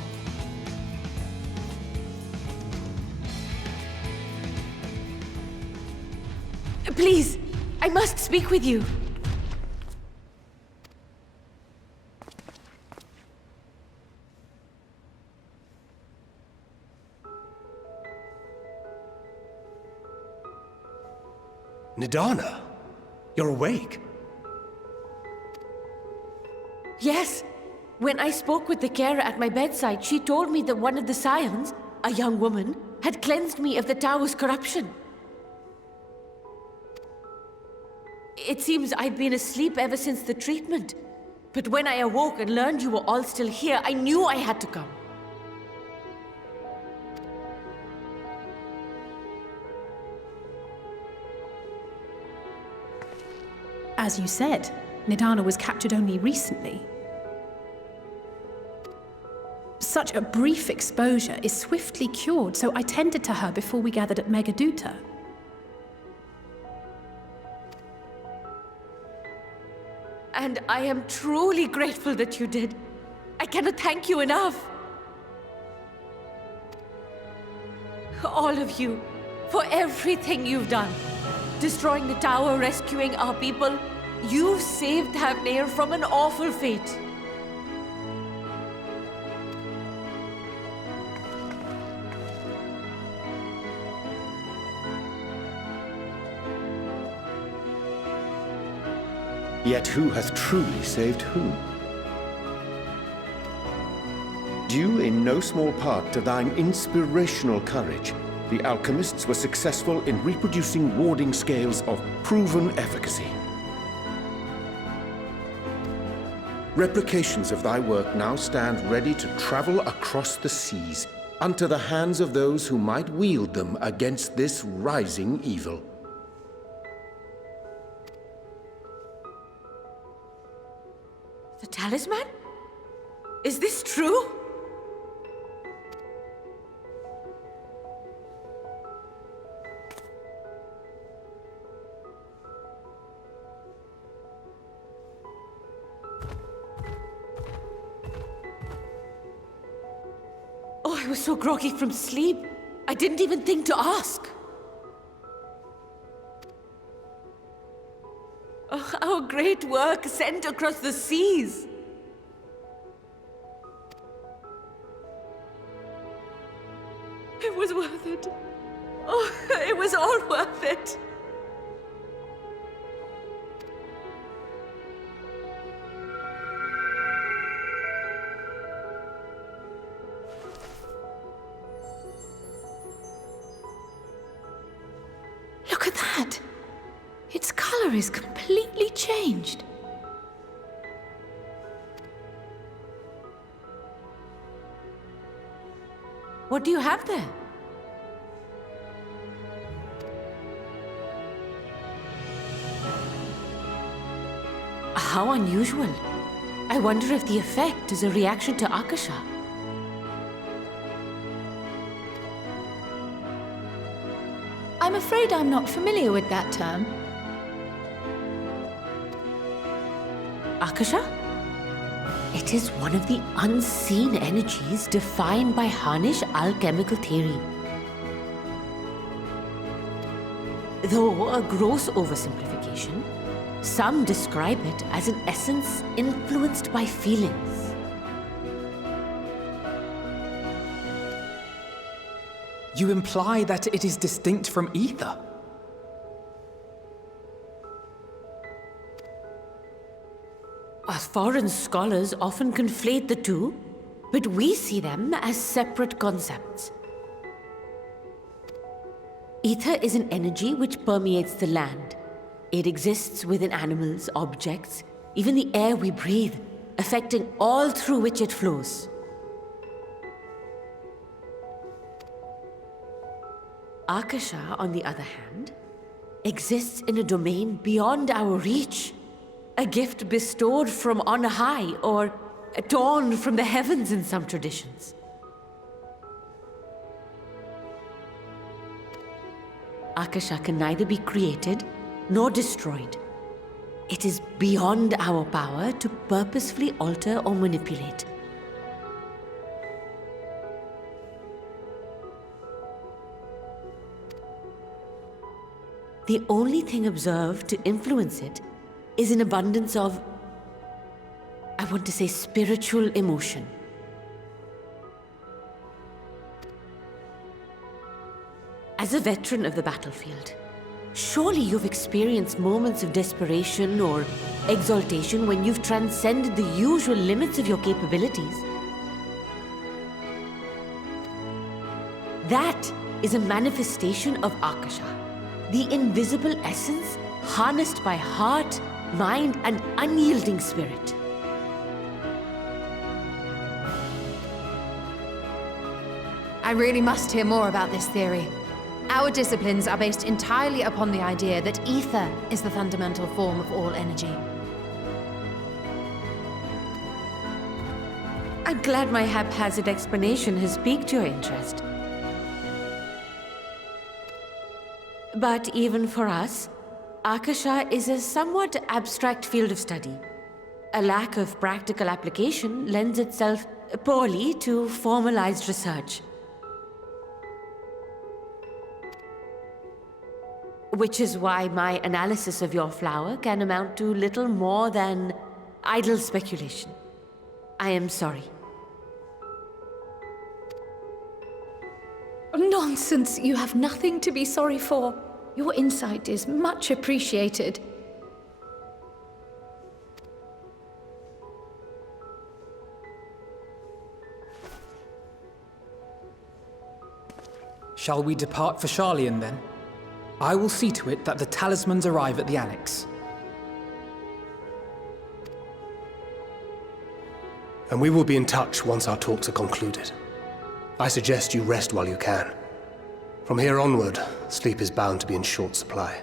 Please, I must speak with you. Nidana, you're awake. Yes. When I spoke with the carer at my bedside, she told me that one of the scions, a young woman, had cleansed me of the tower's corruption. It seems I'd been asleep ever since the treatment. But when I awoke and learned you were all still here, I knew I had to come. As you said, Nidana was captured only recently. Such a brief exposure is swiftly cured, so I tended to her before we gathered at Megaduta. And I am truly grateful that you did. I cannot thank you enough. All of you, for everything you've done. Destroying the tower, rescuing our people. You've saved Havnair from an awful fate. Yet who hath truly saved whom? Due in no small part to thine inspirational courage, the alchemists were successful in reproducing warding scales of proven efficacy. Replications of thy work now stand ready to travel across the seas, unto the hands of those who might wield them against this rising evil. The talisman? Is this true? Oh, I was so groggy from sleep. I didn't even think to ask. Oh, our great work sent across the seas. It was worth it. Oh, it was all worth it. Look at that! Its color is completely changed. What do you have there? How unusual. I wonder if the effect is a reaction to Akasha. I'm afraid I'm not familiar with that term. Akasha? It is one of the unseen energies defined by Harnish alchemical theory. Though a gross oversimplification, some describe it as an essence influenced by feelings. You imply that it is distinct from ether? Foreign scholars often conflate the two, but we see them as separate concepts. Ether is an energy which permeates the land. It exists within animals, objects, even the air we breathe, affecting all through which it flows. Akasha, on the other hand, exists in a domain beyond our reach. A gift bestowed from on high, or torn from the heavens in some traditions. Akasha can neither be created nor destroyed. It is beyond our power to purposefully alter or manipulate. The only thing observed to influence it is an abundance of, I want to say, spiritual emotion. As a veteran of the battlefield, surely you've experienced moments of desperation or exaltation when you've transcended the usual limits of your capabilities. That is a manifestation of Akasha, the invisible essence harnessed by heart, mind, and unyielding spirit. I really must hear more about this theory. Our disciplines are based entirely upon the idea that ether is the fundamental form of all energy. I'm glad my haphazard explanation has piqued your interest. But even for us, Akasha is a somewhat abstract field of study, A lack of practical application lends itself poorly to formalized research. Which is why my analysis of your flower can amount to little more than idle speculation. I am sorry. Nonsense! You have nothing to be sorry for. Your insight is much appreciated. Shall we depart for Sharlayan then? I will see to it that the talismans arrive at the Annex. And we will be in touch once our talks are concluded. I suggest you rest while you can. From here onward, sleep is bound to be in short supply.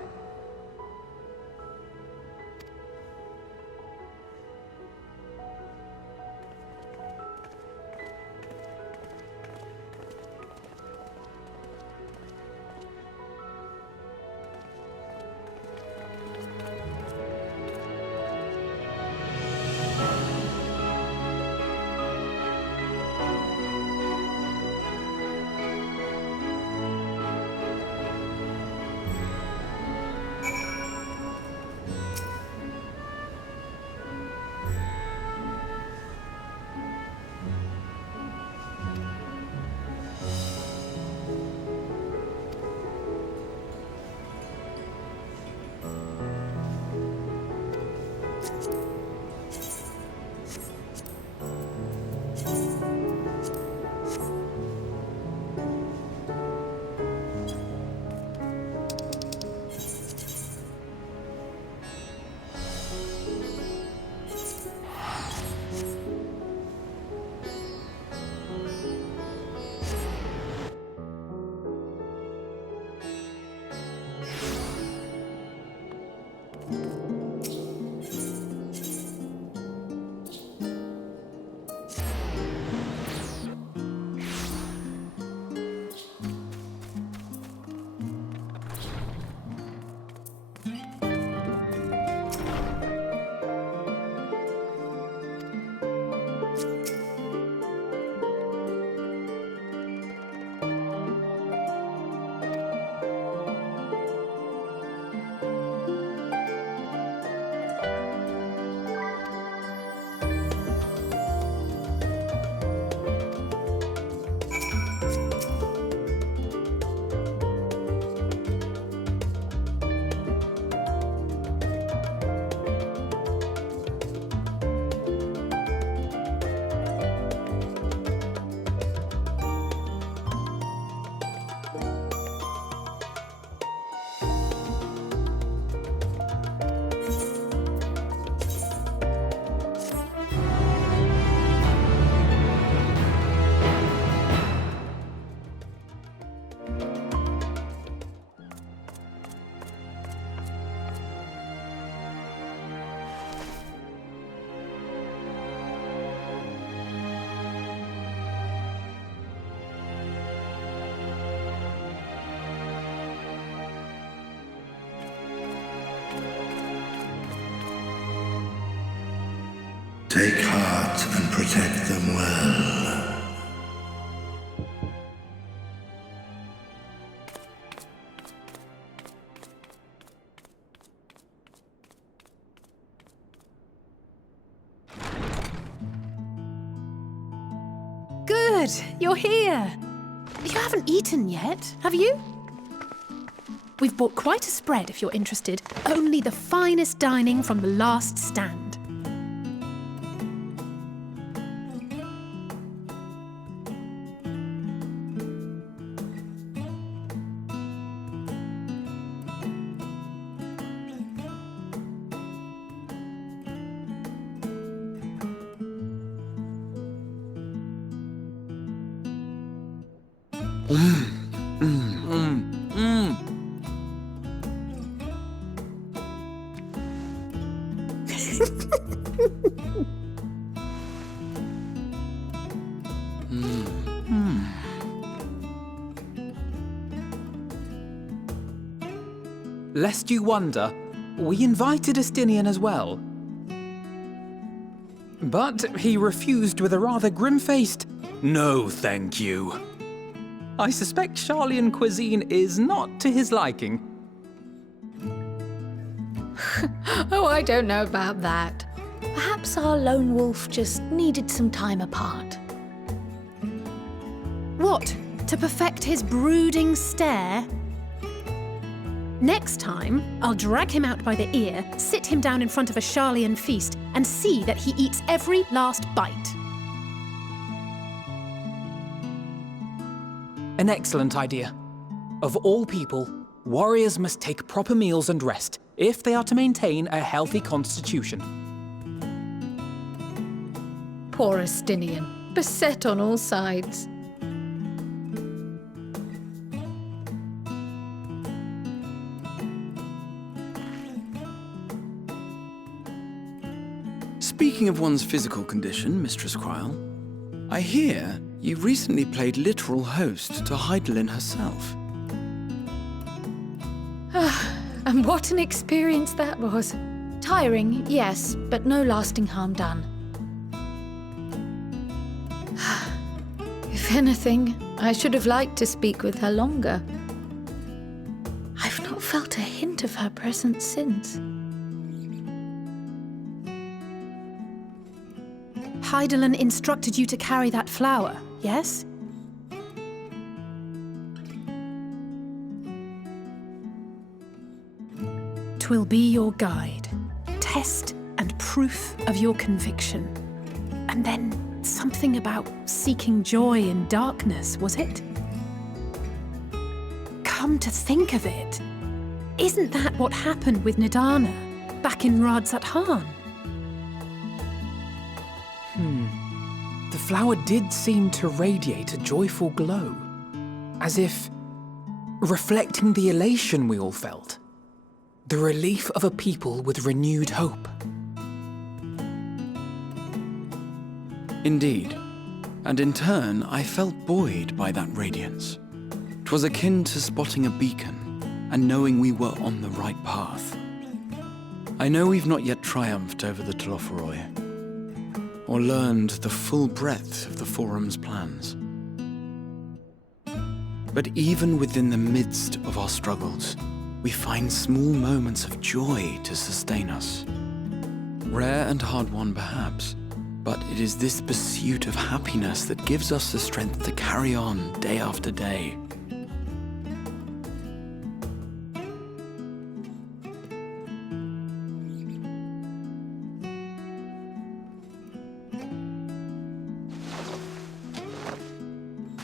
Take heart and protect them well. Good! You're here! You haven't eaten yet, have you? We've bought quite a spread if you're interested. Only the finest dining from the last stand. Lest you wonder, we invited Estinian as well. But he refused with a rather grim-faced, "No, thank you." I suspect Sharlayan cuisine is not to his liking. Oh, I don't know about that. Perhaps our lone wolf just needed some time apart. What? To perfect his brooding stare? Next time, I'll drag him out by the ear, sit him down in front of a Sharlayan feast, and see that he eats every last bite. An excellent idea. Of all people, warriors must take proper meals and rest if they are to maintain a healthy constitution. Poor Estinian, beset on all sides. Speaking of one's physical condition, Mistress Quile, I hear you recently played literal host to Hydaelyn herself. And what an experience that was. Tiring, yes, but no lasting harm done. If anything, I should have liked to speak with her longer. I've not felt a hint of her presence since. Hydaelyn instructed you to carry that flower, yes? Twill be your guide, test and proof of your conviction. And then something about seeking joy in darkness, was it? Come to think of it, isn't that what happened with Nidana back in Radzat-Han? The flower did seem to radiate a joyful glow, as if reflecting the elation we all felt, the relief of a people with renewed hope. Indeed, and in turn I felt buoyed by that radiance. 'Twas akin to spotting a beacon and knowing we were on the right path. I know we've not yet triumphed over the Telophoroi, or learned the full breadth of the Forum's plans. But even within the midst of our struggles, we find small moments of joy to sustain us. Rare and hard-won perhaps, but it is this pursuit of happiness that gives us the strength to carry on day after day.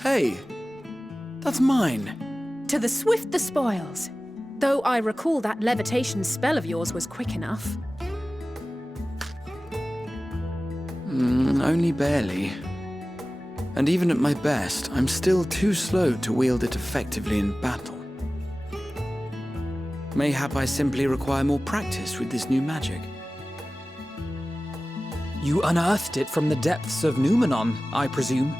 Hey, that's mine. To the swift the spoils. Though I recall that levitation spell of yours was quick enough. Only barely. And even at my best, I'm still too slow to wield it effectively in battle. Mayhap I simply require more practice with this new magic. You unearthed it from the depths of Numenon, I presume?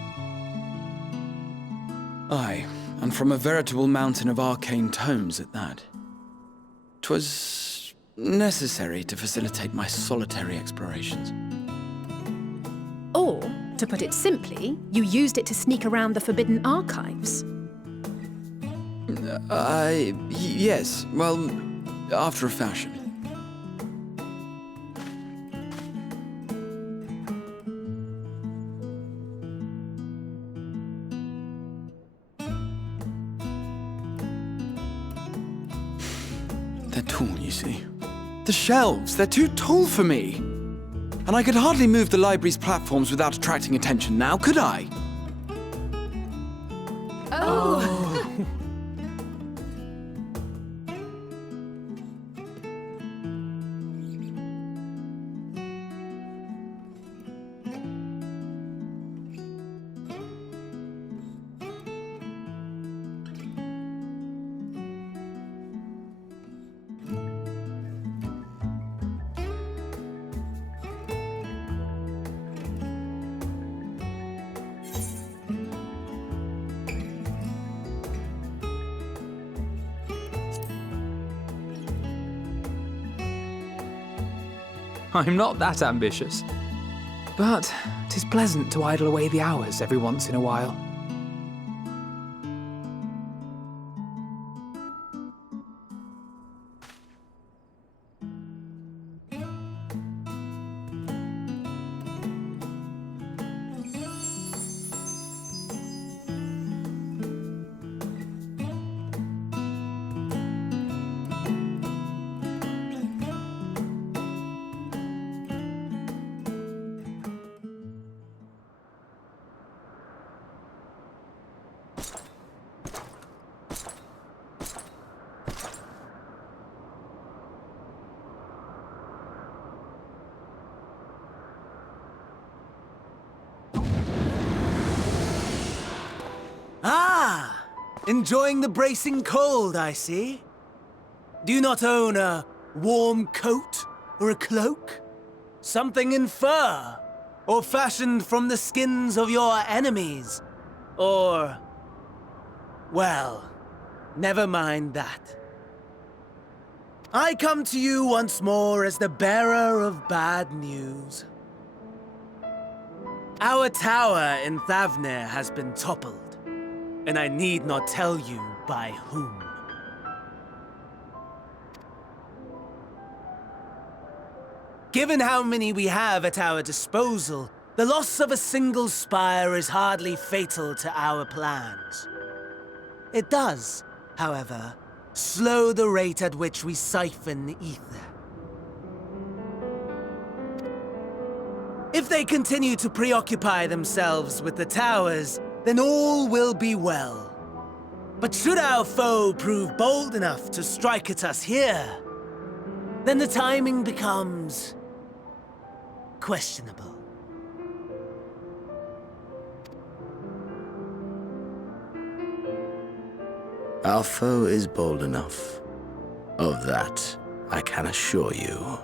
Aye, and from a veritable mountain of arcane tomes at that. 'Twas necessary to facilitate my solitary explorations. Or, to put it simply, you used it to sneak around the Forbidden Archives. Yes, well, after a fashion. They're tall, you see. The shelves, they're too tall for me. And I could hardly move the library's platforms without attracting attention now, could I? I'm not that ambitious. But 'tis pleasant to idle away the hours every once in a while. Ah! Enjoying the bracing cold, I see. Do you not own a warm coat or a cloak? Something in fur? Or fashioned from the skins of your enemies? Or... well, never mind that. I come to you once more as the bearer of bad news. Our tower in Thavnir has been toppled. And I need not tell you by whom. Given how many we have at our disposal, the loss of a single spire is hardly fatal to our plans. It does, however, slow the rate at which we siphon ether. If they continue to preoccupy themselves with the towers, then all will be well. But should our foe prove bold enough to strike at us here, then the timing becomes questionable. Our foe is bold enough. Of that, I can assure you.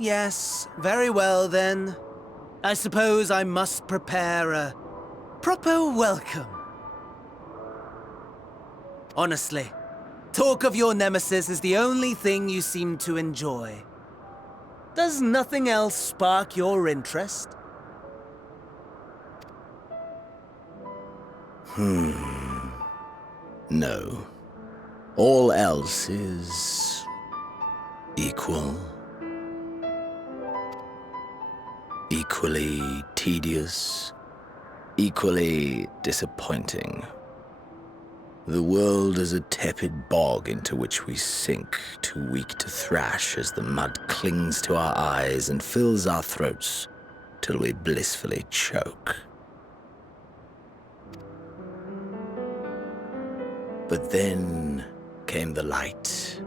Yes, very well then. I suppose I must prepare a proper welcome. Honestly, talk of your nemesis is the only thing you seem to enjoy. Does nothing else spark your interest? No. All else is... equal. Equally tedious, equally disappointing. The world is a tepid bog into which we sink, too weak to thrash as the mud clings to our eyes and fills our throats till we blissfully choke. But then came the light,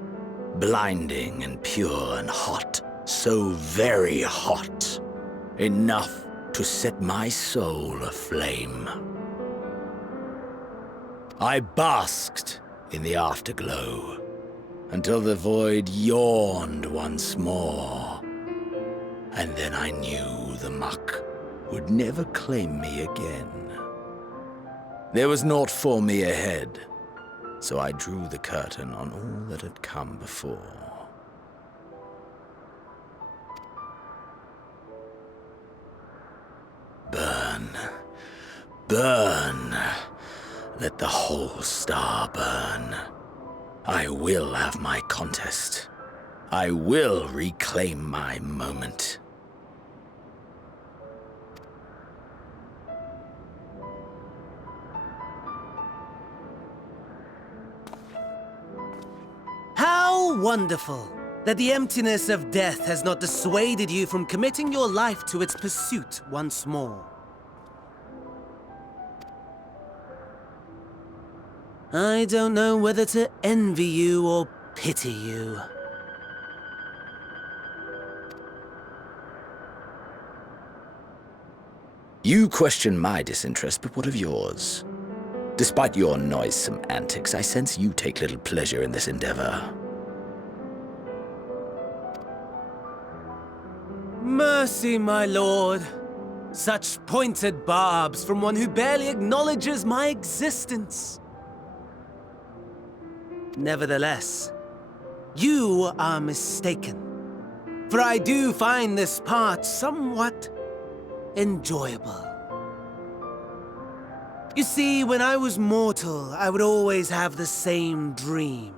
blinding and pure and hot, so very hot. Enough to set my soul aflame. I basked in the afterglow until the void yawned once more. And then I knew the muck would never claim me again. There was naught for me ahead, so I drew the curtain on all that had come before. Burn, burn, let the whole star burn. I will have my contest. I will reclaim my moment. How wonderful that the emptiness of death has not dissuaded you from committing your life to its pursuit once more. I don't know whether to envy you or pity you. You question my disinterest, but what of yours? Despite your noisome antics, I sense you take little pleasure in this endeavor. Mercy, my lord. Such pointed barbs from one who barely acknowledges my existence. Nevertheless, you are mistaken. For I do find this part somewhat enjoyable. You see, when I was mortal, I would always have the same dream.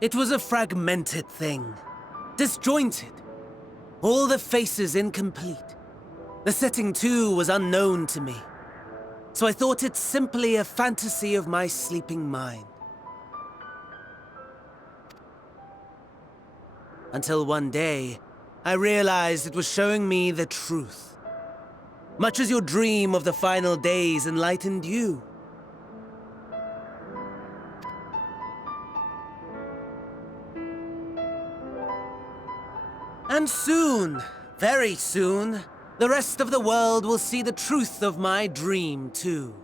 It was a fragmented thing, disjointed, all the faces incomplete. The setting, too, was unknown to me, so I thought it simply a fantasy of my sleeping mind. Until one day, I realized it was showing me the truth, much as your dream of the final days enlightened you. And soon, very soon, the rest of the world will see the truth of my dream, too.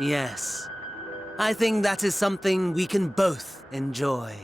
Yes, I think that is something we can both enjoy.